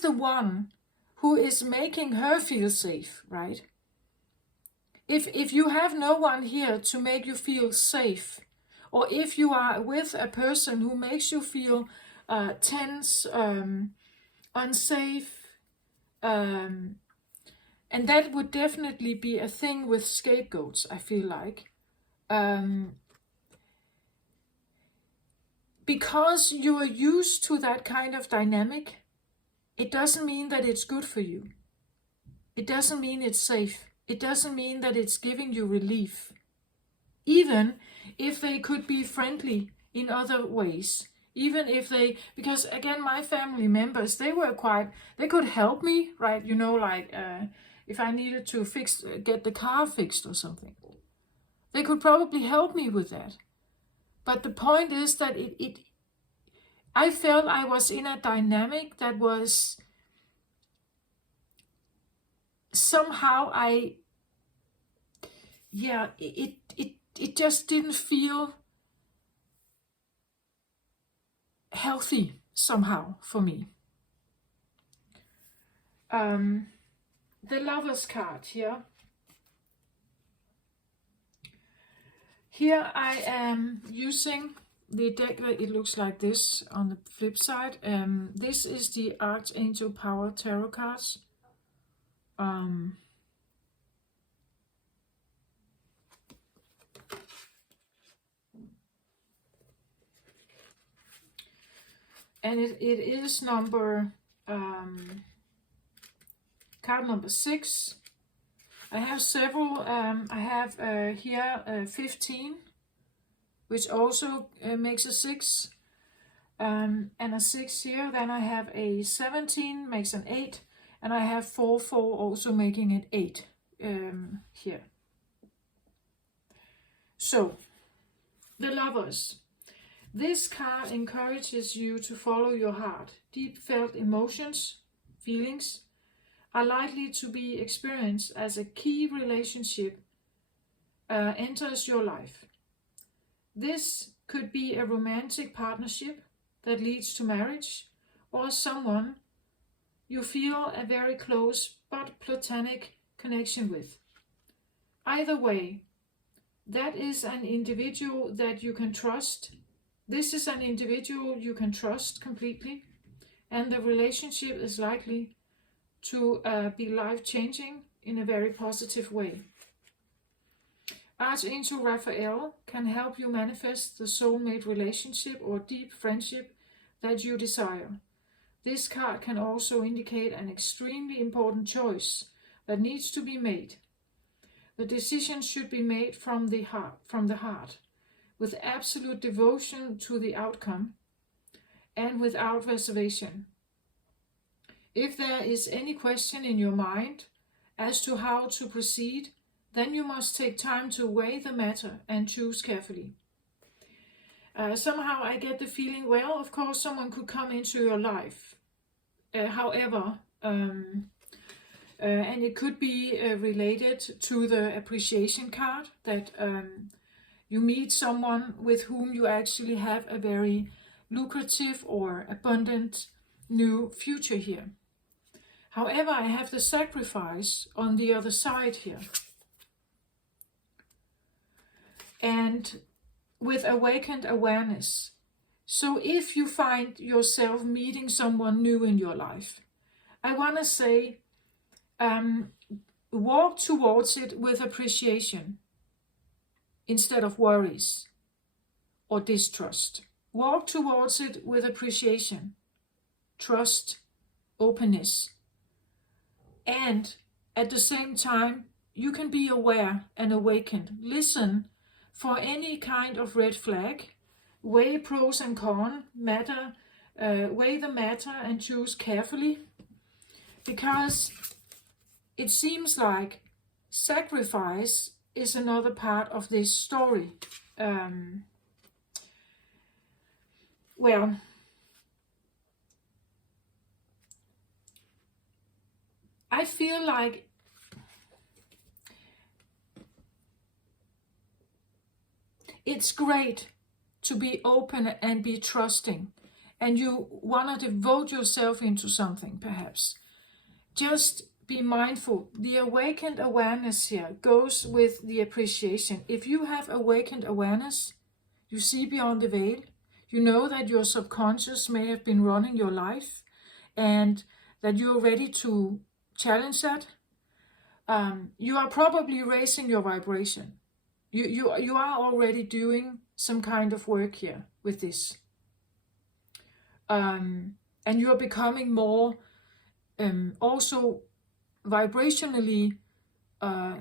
the one who is making her feel safe, right? If you have no one here to make you feel safe, or if you are with a person who makes you feel tense, unsafe, and that would definitely be a thing with scapegoats, I feel like. Because you are used to that kind of dynamic, it doesn't mean that it's good for you. It doesn't mean it's safe. It doesn't mean that it's giving you relief. Even if they could be friendly in other ways, Even if because again, my family members, they could help me, right? You know, like if I needed to get the car fixed or something, they could probably help me with that. But the point is that I felt I was in a dynamic that was somehow it just didn't feel healthy somehow for me. The Lover's card here. Here I am using the deck. It looks like this on the flip side. This is the Archangel Power Tarot cards. And it is number card number 6. I have several. I have here 15, which also makes a 6, and a 6 here. Then I have a 17, makes an 8, and I have 4, 4, also making it 8 here. So, the Lovers. This card encourages you to follow your heart. Deep felt emotions, feelings, are likely to be experienced as a key relationship enters your life. This could be a romantic partnership that leads to marriage, or someone you feel a very close but platonic connection with. Either way, that is an individual that you can trust. This is an individual you can trust completely, and the relationship is likely to be life-changing in a very positive way. Archangel Raphael can help you manifest the soulmate relationship or deep friendship that you desire. This card can also indicate an extremely important choice that needs to be made. The decision should be made from the heart, with absolute devotion to the outcome and without reservation. If there is any question in your mind as to how to proceed, then you must take time to weigh the matter and choose carefully. Somehow I get the feeling, well, of course someone could come into your life. However, and it could be related to the appreciation card, that you meet someone with whom you actually have a very lucrative or abundant new future here. However, I have the sacrifice on the other side here. And with awakened awareness. So if you find yourself meeting someone new in your life, I want to say, walk towards it with appreciation instead of worries or distrust. Walk towards it with appreciation, trust, openness. And at the same time, you can be aware and awakened. Listen for any kind of red flag. Weigh pros and cons, weigh the matter and choose carefully. Because it seems like sacrifice is another part of this story. Well, I feel like it's great to be open and be trusting, and you want to devote yourself into something, perhaps. Just be mindful. The awakened awareness here goes with the appreciation. If you have awakened awareness, you see beyond the veil. You know that your subconscious may have been running your life, and that you're ready to challenge that. You are probably raising your vibration. You are already doing some kind of work here with this. And you are becoming more also vibrationally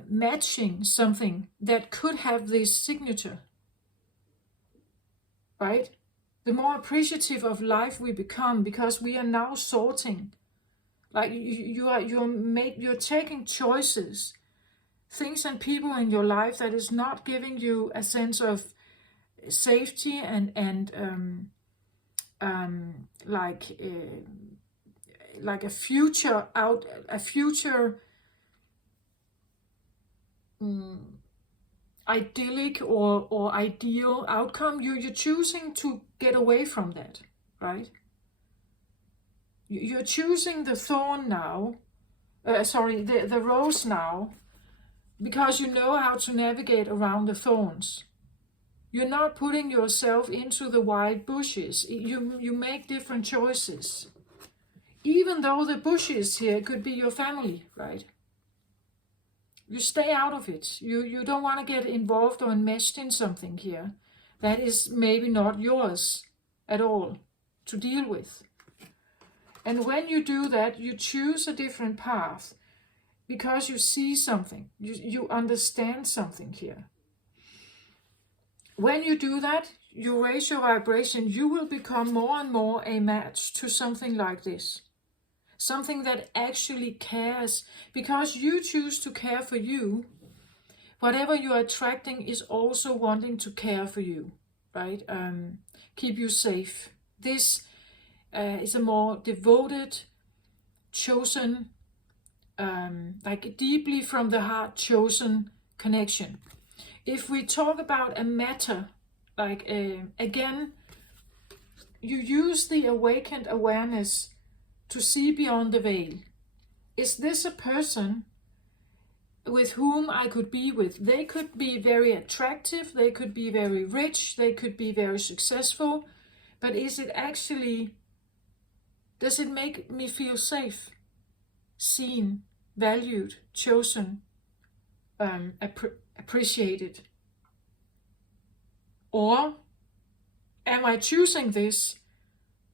matching something that could have this signature, right? the more appreciative of life we become, because we are now sorting. Like you're taking choices, things and people in your life that is not giving you a sense of safety and like a future idyllic or ideal outcome. You're choosing to get away from that, right? You're choosing the thorn now, the rose now, because you know how to navigate around the thorns. You're not putting yourself into the wild bushes. You make different choices. Even though the bushes here could be your family, right? You stay out of it. You don't want to get involved or enmeshed in something here that is maybe not yours at all to deal with. And when you do that, you choose a different path because you see something. You understand something here. When you do that, you raise your vibration, you will become more and more a match to something like this. Something that actually cares, because you choose to care for you. Whatever you're attracting is also wanting to care for you, right? Keep you safe. This is a more devoted, chosen, like deeply from the heart chosen connection. If we talk about a matter, like again, you use the awakened awareness to see beyond the veil. Is this a person with whom I could be with? They could be very attractive, they could be very rich, they could be very successful, but is it actually, does it make me feel safe, seen, valued, chosen, appreciated? Or am I choosing this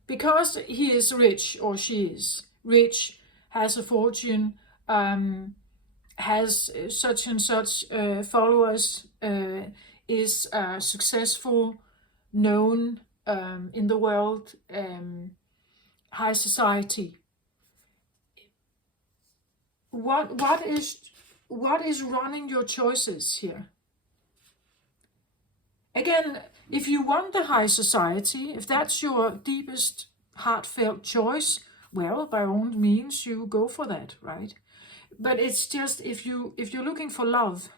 because he is rich or she is rich, has a fortune, has such and such followers, is successful, known in the world, high society? What is running your choices here? Again, if you want the high society, if that's your deepest heartfelt choice, well, by all means, you go for that, right? But it's just if you're looking for love,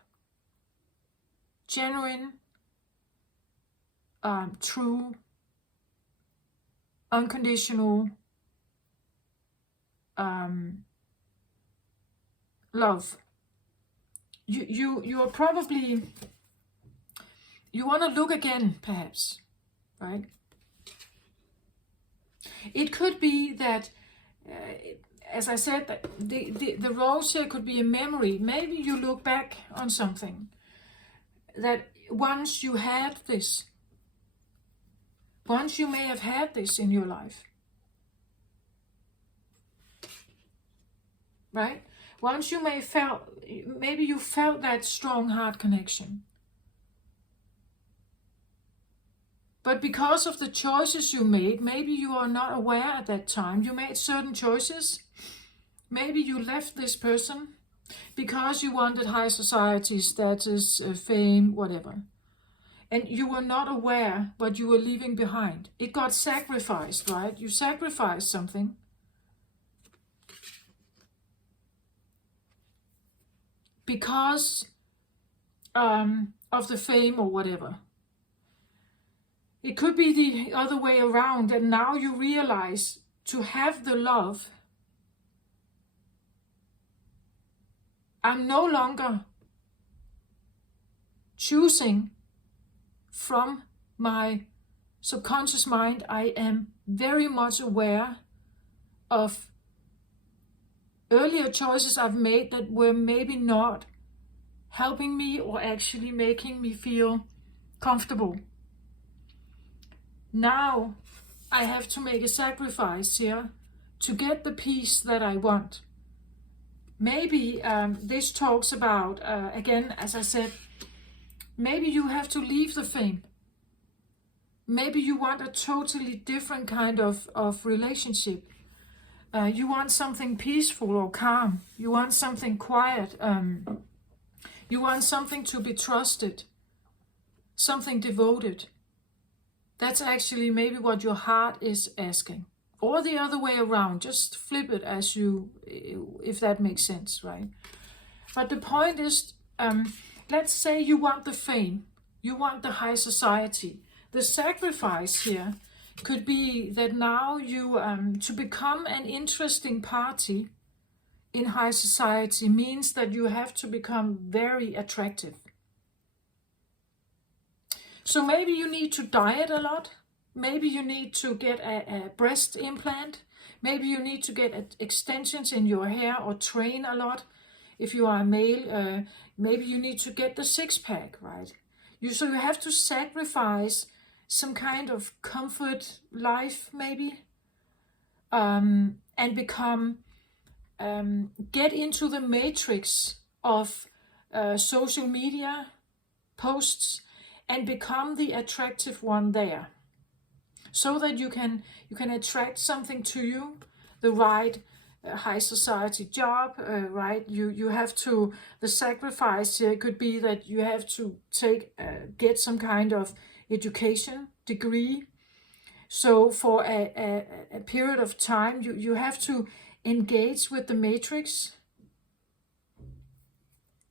genuine, true, unconditional love, you are probably, you want to look again, perhaps, right? It could be that, as I said, that the rose here could be a memory. Maybe you look back on something that once you had this, once you may have had this in your life, right? Once you maybe you felt that strong heart connection. But because of the choices you made, maybe you are not aware at that time. You made certain choices. Maybe you left this person because you wanted high society status, fame, whatever. And you were not aware what you were leaving behind. It got sacrificed, right? You sacrificed something. Because of the fame or whatever. It could be the other way around, and now you realize to have the love, I'm no longer choosing from my subconscious mind. I am very much aware of earlier choices I've made that were maybe not helping me or actually making me feel comfortable. Now I have to make a sacrifice here to get the peace that I want. Maybe this talks about, again, as I said, maybe you have to leave the fame. Maybe you want a totally different kind of relationship. You want something peaceful or calm. You want something quiet. You want something to be trusted. Something devoted. That's actually maybe what your heart is asking. Or the other way around. Just flip it as you, if that makes sense, right? But the point is, let's say you want the fame. You want the high society. The sacrifice here could be that now you, to become an interesting party in high society means that you have to become very attractive. So maybe you need to diet a lot. Maybe you need to get a breast implant. Maybe you need to get extensions in your hair or train a lot. If you are a male, maybe you need to get the six-pack, right? So you have to sacrifice some kind of comfort life, maybe, and become, get into the matrix of social media posts and become the attractive one there, so that you can attract something to you, the right high society job, right? You have to, the sacrifice here could be that you have to get some kind of education degree. So for a period of time, you have to engage with the matrix,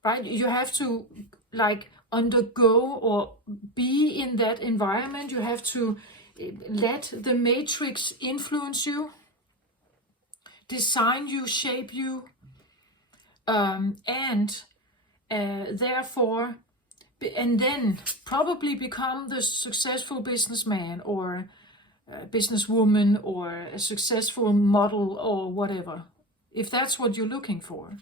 right? You have to like undergo or be in that environment. You have to let the matrix influence you, design you, shape you, and therefore, and then probably become the successful businessman or businesswoman or a successful model or whatever, if that's what you're looking for.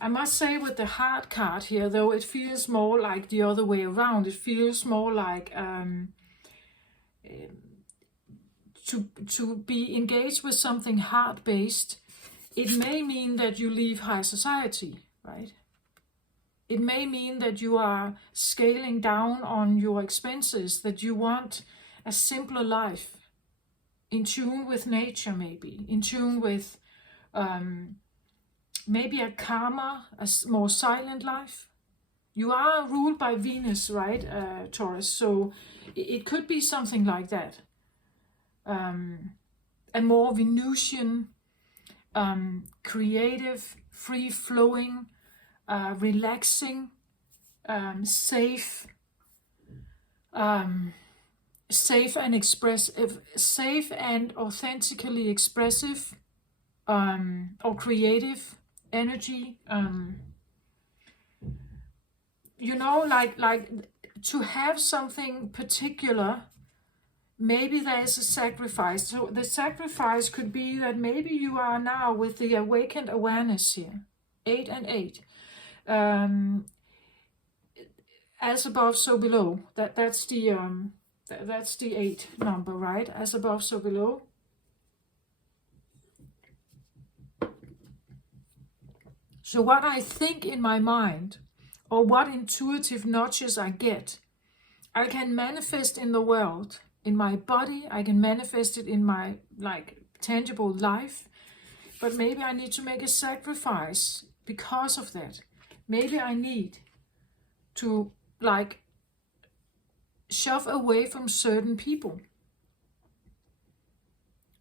I must say with the heart card here, though, it feels more like the other way around. It feels more like to be engaged with something heart-based. It may mean that you leave high society, right? It may mean that you are scaling down on your expenses, that you want a simpler life, in tune with nature, maybe, in tune with maybe a calmer, a more silent life. You are ruled by Venus, right, Taurus? So it could be something like that. A more Venusian, creative, free-flowing, relaxing, safe, safe and expressive, safe and authentically expressive, or creative energy. You know, like to have something particular. Maybe there is a sacrifice. So the sacrifice could be that maybe you are now with the awakened awareness here, 8 and 8. As above, so below. That's the 8 number, right? As above, so below. So what I think in my mind, or what intuitive nudges I get, I can manifest in the world, in my body. I can manifest it in my tangible life. But maybe I need to make a sacrifice because of that. Maybe I need to shove away from certain people.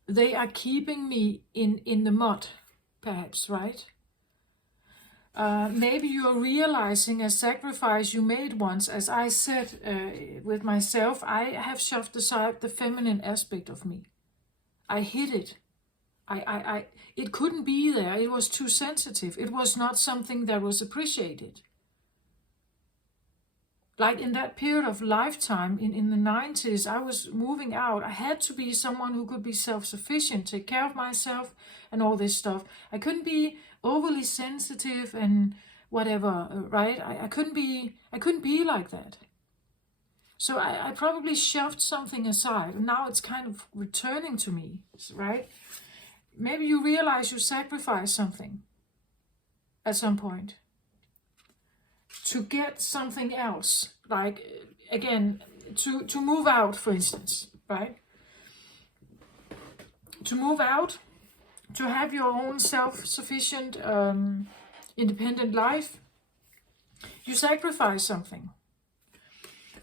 They are keeping me in the mud, perhaps, right? Maybe you're realizing a sacrifice you made once. As I said with myself, I have shoved aside the feminine aspect of me. I hid it. It couldn't be there. It was too sensitive. It was not something that was appreciated. Like in that period of lifetime, in the 90s, I was moving out. I had to be someone who could be self-sufficient, take care of myself and all this stuff. I couldn't be overly sensitive and whatever, right? I couldn't be like that. So I probably shoved something aside, and now it's kind of returning to me, right? Maybe you realize you sacrificed something at some point to get something else. Like, again, to move out, for instance, right? To move out, to have your own self-sufficient, independent life, you sacrifice something.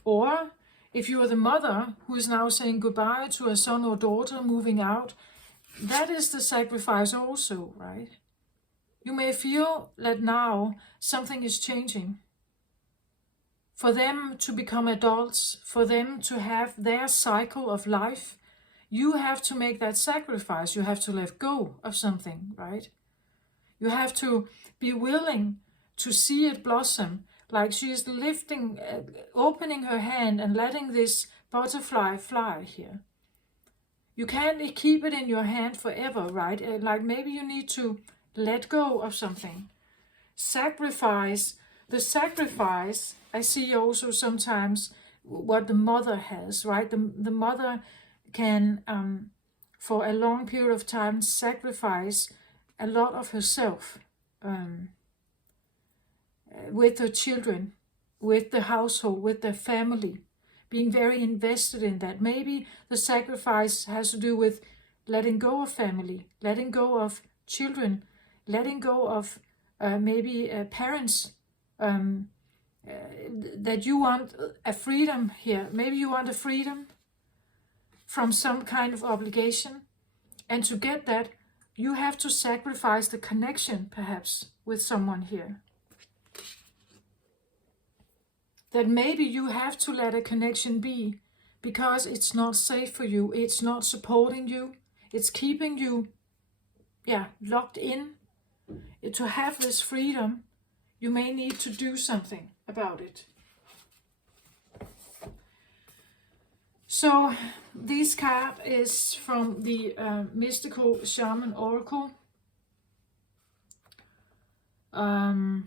Or if you are the mother who is now saying goodbye to a son or daughter moving out, that is the sacrifice also, right? You may feel that now something is changing. For them to become adults, for them to have their cycle of life, you have to make that sacrifice. You have to let go of something, right? You have to be willing to see it blossom, like she is lifting, opening her hand and letting this butterfly fly here. You can't keep it in your hand forever, right? Like maybe you need to let go of something. Sacrifice. The sacrifice, I see also sometimes what the mother has, right? The mother can, for a long period of time, sacrifice a lot of herself with her children, with the household, with the family, being very invested in that. Maybe the sacrifice has to do with letting go of family, letting go of children, letting go of maybe parents, that you want a freedom here. Maybe you want a freedom from some kind of obligation. And to get that, you have to sacrifice the connection, perhaps, with someone here. That maybe you have to let a connection be because it's not safe for you, it's not supporting you, it's keeping you, locked in. To have this freedom, you may need to do something about it. So this card is from the Mystical Shaman Oracle. The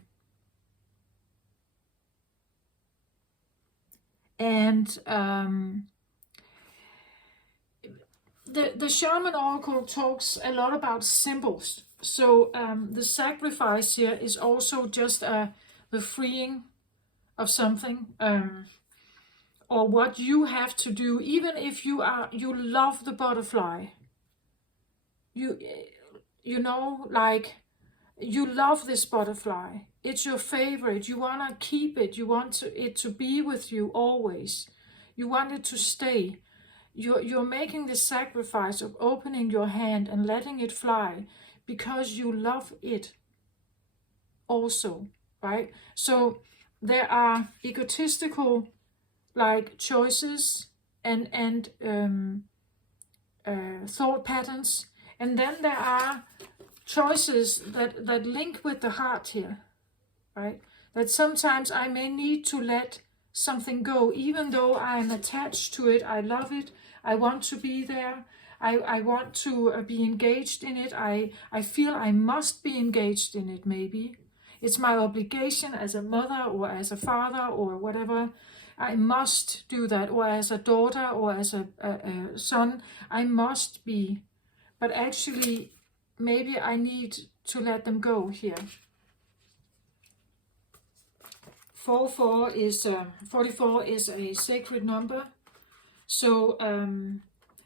Shaman Oracle talks a lot about symbols. So the sacrifice here is also just the freeing of something, or what you have to do. Even if you love the butterfly, you know, like you love this butterfly. It's your favorite. You want to keep it. You want it to be with you always. You want it to stay. You're making the sacrifice of opening your hand and letting it fly because you love it also, right? So there are egotistical like choices and thought patterns, and then there are choices that link with the heart here, right? That sometimes I may need to let something go, even though I am attached to it. I love it. I want to be there. I want to be engaged in it. I feel I must be engaged in it, maybe. It's my obligation as a mother or as a father or whatever. I must do that. Or as a daughter or as a son, I must be. But actually, maybe I need to let them go here. 44 is a sacred number. So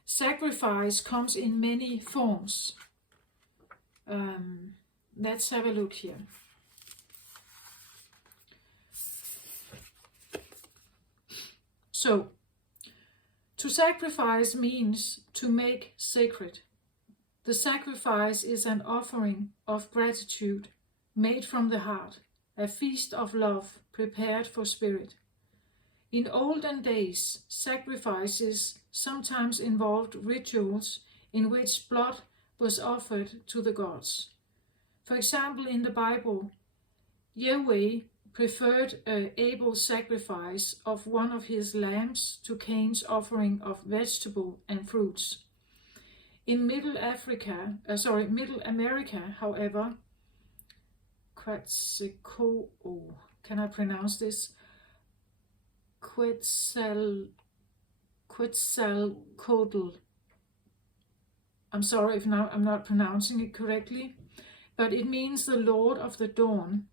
sacrifice comes in many forms. Let's have a look here. So, to sacrifice means to make sacred. The sacrifice is an offering of gratitude made from the heart, a feast of love prepared for spirit. In olden days, sacrifices sometimes involved rituals in which blood was offered to the gods. For example, in the Bible, Yahweh preferred Abel's sacrifice of one of his lambs to Cain's offering of vegetable and fruits. In Middle America, however, can I pronounce this? Quetzalcoatl. I'm sorry if now I'm not pronouncing it correctly, but it means the Lord of the Dawn,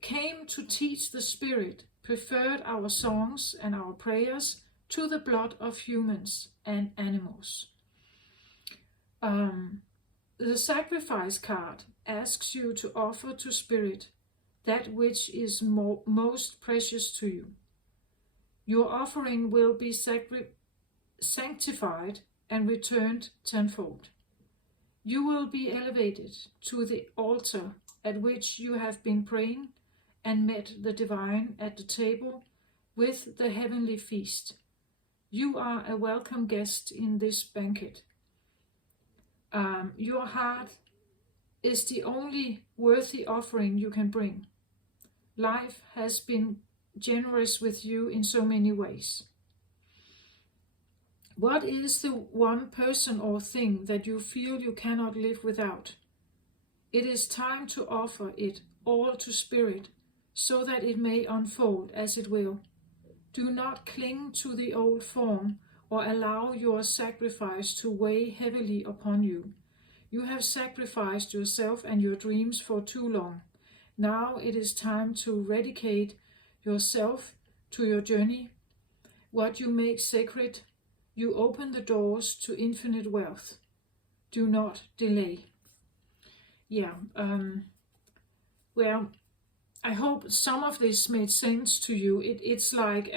came to teach the spirit preferred our songs and our prayers to the blood of humans and animals. The sacrifice card asks you to offer to Spirit that which is most precious to you. Your offering will be sanctified and returned tenfold. You will be elevated to the altar at which you have been praying and met the divine at the table with the heavenly feast. You are a welcome guest in this banquet. Your heart is the only worthy offering you can bring. Life has been generous with you in so many ways. What is the one person or thing that you feel you cannot live without? It is time to offer it all to Spirit, so that it may unfold as it will. Do not cling to the old form or allow your sacrifice to weigh heavily upon you. You have sacrificed yourself and your dreams for too long. Now it is time to dedicate yourself to your journey. What you make sacred, you open the doors to infinite wealth. Do not delay. Well, I hope some of this made sense to you. It's like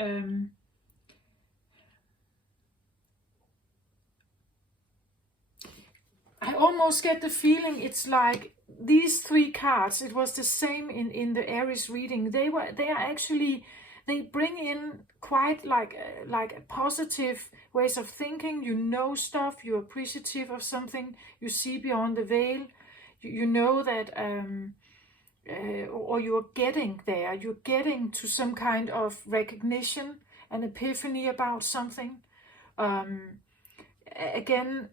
I almost get the feeling it's like these three cards. It was the same in the Aries reading. They bring in quite like positive ways of thinking. You know stuff. You're appreciative of something. You see beyond the veil. You know that, or you're getting there. You're getting to some kind of recognition and epiphany about something. Again,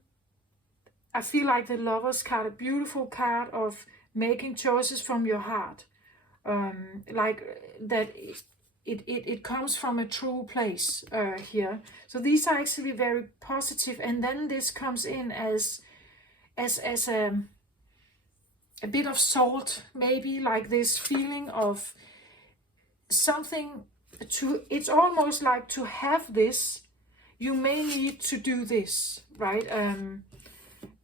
I feel like the Lover's card, a beautiful card of making choices from your heart. Like that it comes from a true place here. So these are actually very positive. And then this comes in as a bit of salt, maybe, like this feeling of something it's almost like to have this, you may need to do this, right?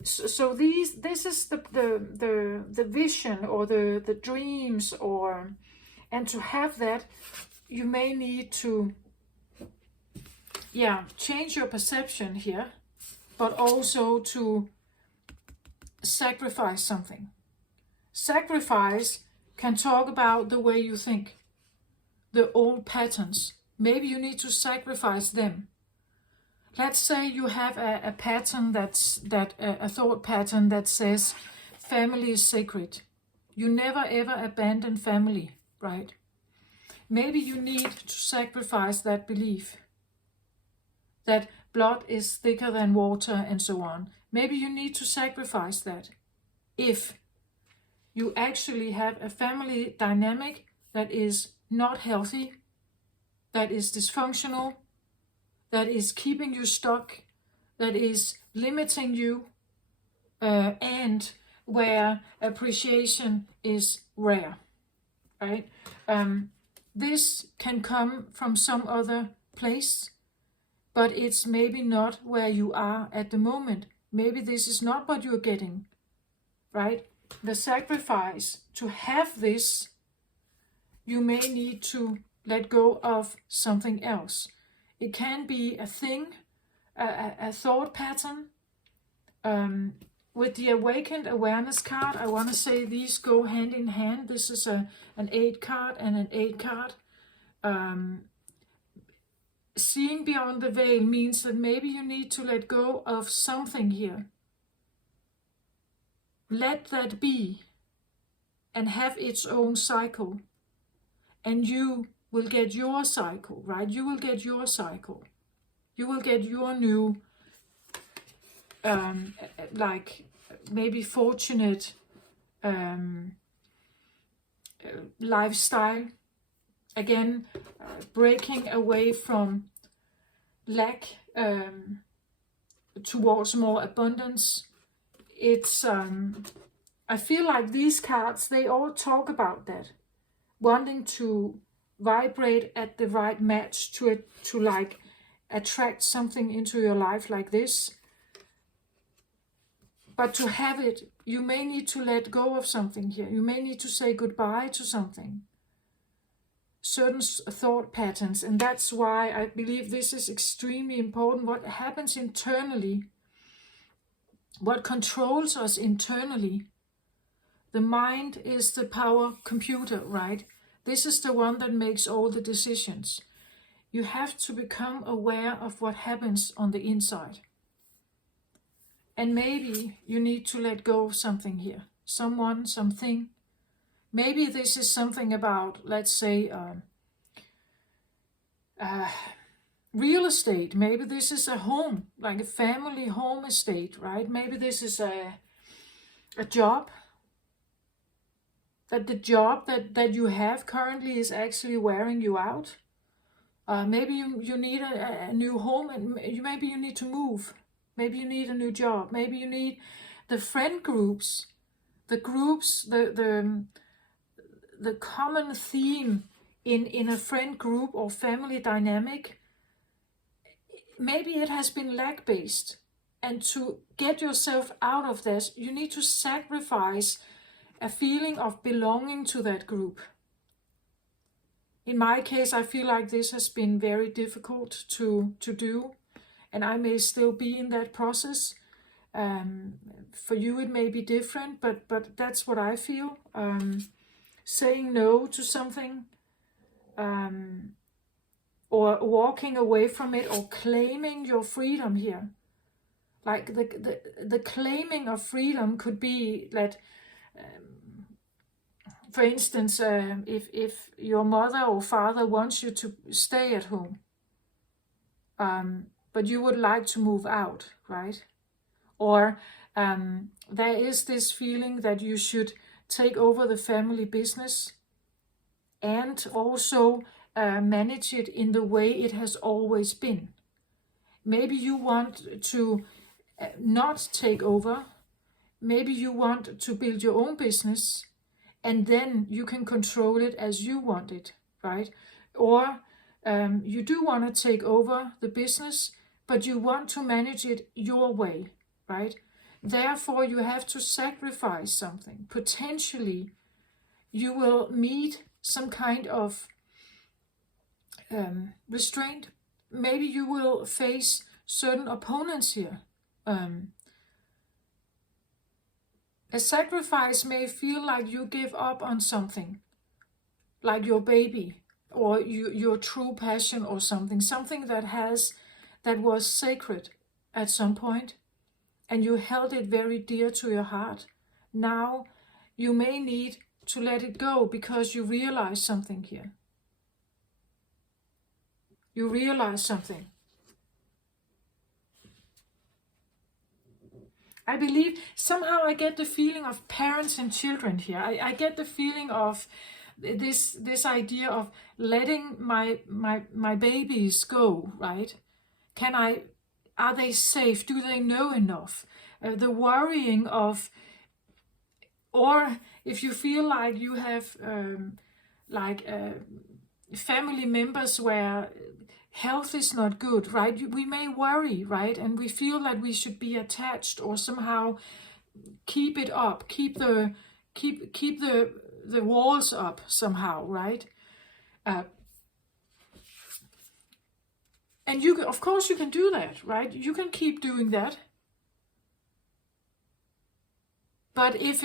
So this is the vision or the dreams, and to have that, you may need to change your perception here, but also to sacrifice something. Sacrifice can talk about the way you think, the old patterns. Maybe you need to sacrifice them. Let's say you have a pattern a thought pattern that says family is sacred. You never ever abandon family, right? Maybe you need to sacrifice that belief, that blood is thicker than water and so on. Maybe you need to sacrifice that if you actually have a family dynamic that is not healthy, that is dysfunctional, that is keeping you stuck, that is limiting you, and where appreciation is rare, right? This can come from some other place, but it's maybe not where you are at the moment. Maybe this is not what you're getting, right? The sacrifice to have this, you may need to let go of something else. It can be a thing, a thought pattern. With the Awakened Awareness card, I want to say these go hand in hand. This is an 8 card and an 8 card. Seeing beyond the veil means that maybe you need to let go of something here. Let that be and have its own cycle. And you will get your cycle, right? You will get your cycle. You will get your new, like maybe fortunate lifestyle. Again, breaking away from lack towards more abundance. It's I feel like these cards, they all talk about that. Wanting to vibrate at the right match to like attract something into your life like this. But to have it, you may need to let go of something here. You may need to say goodbye to something. Certain thought patterns. And that's why I believe this is extremely important. What happens internally, what controls us internally. The mind is the power computer, right? This is the one that makes all the decisions. You have to become aware of what happens on the inside. And maybe you need to let go of something here. Someone, something. Maybe this is something about, let's say, real estate. Maybe this is a home, like a family home estate, right? Maybe this is a job. That the job that you have currently is actually wearing you out. Maybe you need a new home, and maybe you need to move. Maybe you need a new job. Maybe you need the friend groups, the common theme in a friend group or family dynamic. Maybe it has been lack-based, and to get yourself out of this, you need to sacrifice a feeling of belonging to that group. In my case, I feel like this has been very difficult to do, and I may still be in that process. For you it may be different, but that's what I feel. Saying no to something, or walking away from it, or claiming your freedom here. Like the claiming of freedom could be that, for instance, if your mother or father wants you to stay at home, but you would like to move out, right? Or there is this feeling that you should take over the family business and also manage it in the way it has always been. Maybe you want to not take over. Maybe you want to build your own business, and then you can control it as you want it, right? Or you do want to take over the business, but you want to manage it your way, right? Therefore, you have to sacrifice something. Potentially, you will meet some kind of restraint. Maybe you will face certain opponents here. A sacrifice may feel like you give up on something, like your baby, or your true passion, or something that was sacred at some point, and you held it very dear to your heart. Now you may need to let it go because you realize something here. You realize something. I believe somehow I get the feeling of parents and children here. I get the feeling of this idea of letting my babies go, right? Are they safe? Do they know enough? The worrying of, or if you feel like you have family members where health is not good, right? We may worry, right? And we feel that we should be attached or somehow keep it up, keep the walls up somehow, right? And you, of course, you can do that, right? You can keep doing that. But if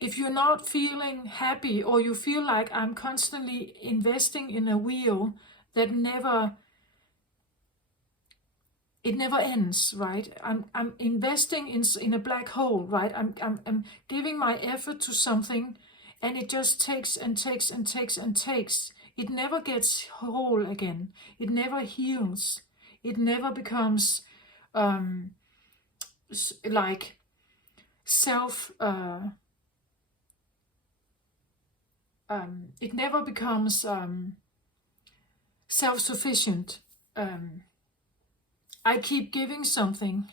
you're not feeling happy, or you feel like I'm constantly investing in a wheel that never ends, right? I'm investing in a black hole, right? I'm giving my effort to something, and it just takes and takes and takes and takes. It never gets whole again. It never heals. It never becomes like self. It never becomes self-sufficient. I keep giving something,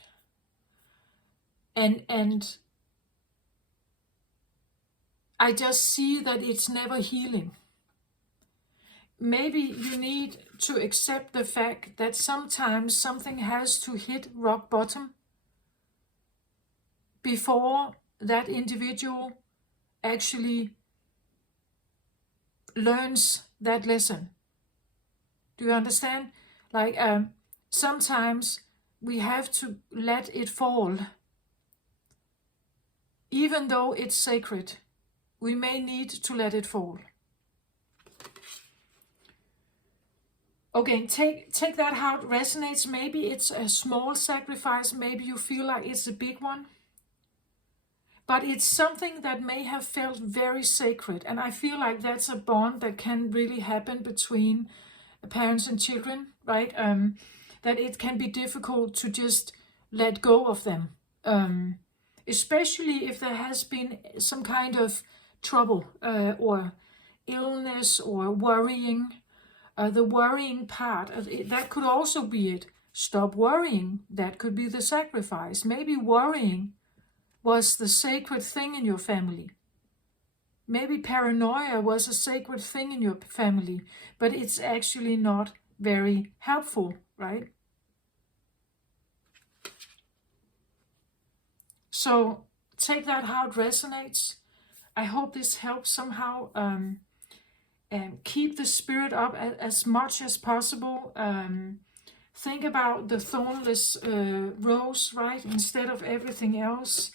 and I just see that it's never healing. maybe you need to accept the fact that sometimes something has to hit rock bottom before that individual actually learns that lesson. Do you understand? Like, sometimes we have to let it fall. Even though it's sacred, we may need to let it fall. Okay, take that how it resonates. Maybe it's a small sacrifice, maybe you feel like it's a big one. But it's something that may have felt very sacred. And I feel like that's a bond that can really happen between parents and children, right? That it can be difficult to just let go of them. Especially if there has been some kind of trouble or illness or worrying. The worrying part, that could also be it. Stop worrying. That could be the sacrifice. Maybe worrying was the sacred thing in your family. Maybe paranoia was a sacred thing in your family, but it's actually not very helpful, right? So take that how it resonates. I hope this helps somehow. And keep the spirit up as much as possible. Think about the thornless rose, right? Instead of everything else.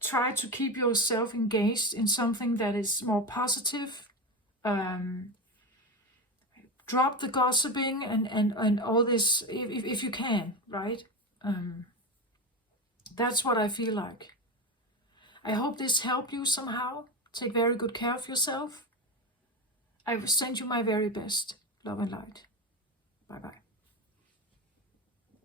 Try to keep yourself engaged in something that is more positive. Drop the gossiping and all this if you can, right? That's what I feel like. I hope this helped you somehow. Take very good care of yourself. I will send you my very best. Love and light. Bye-bye.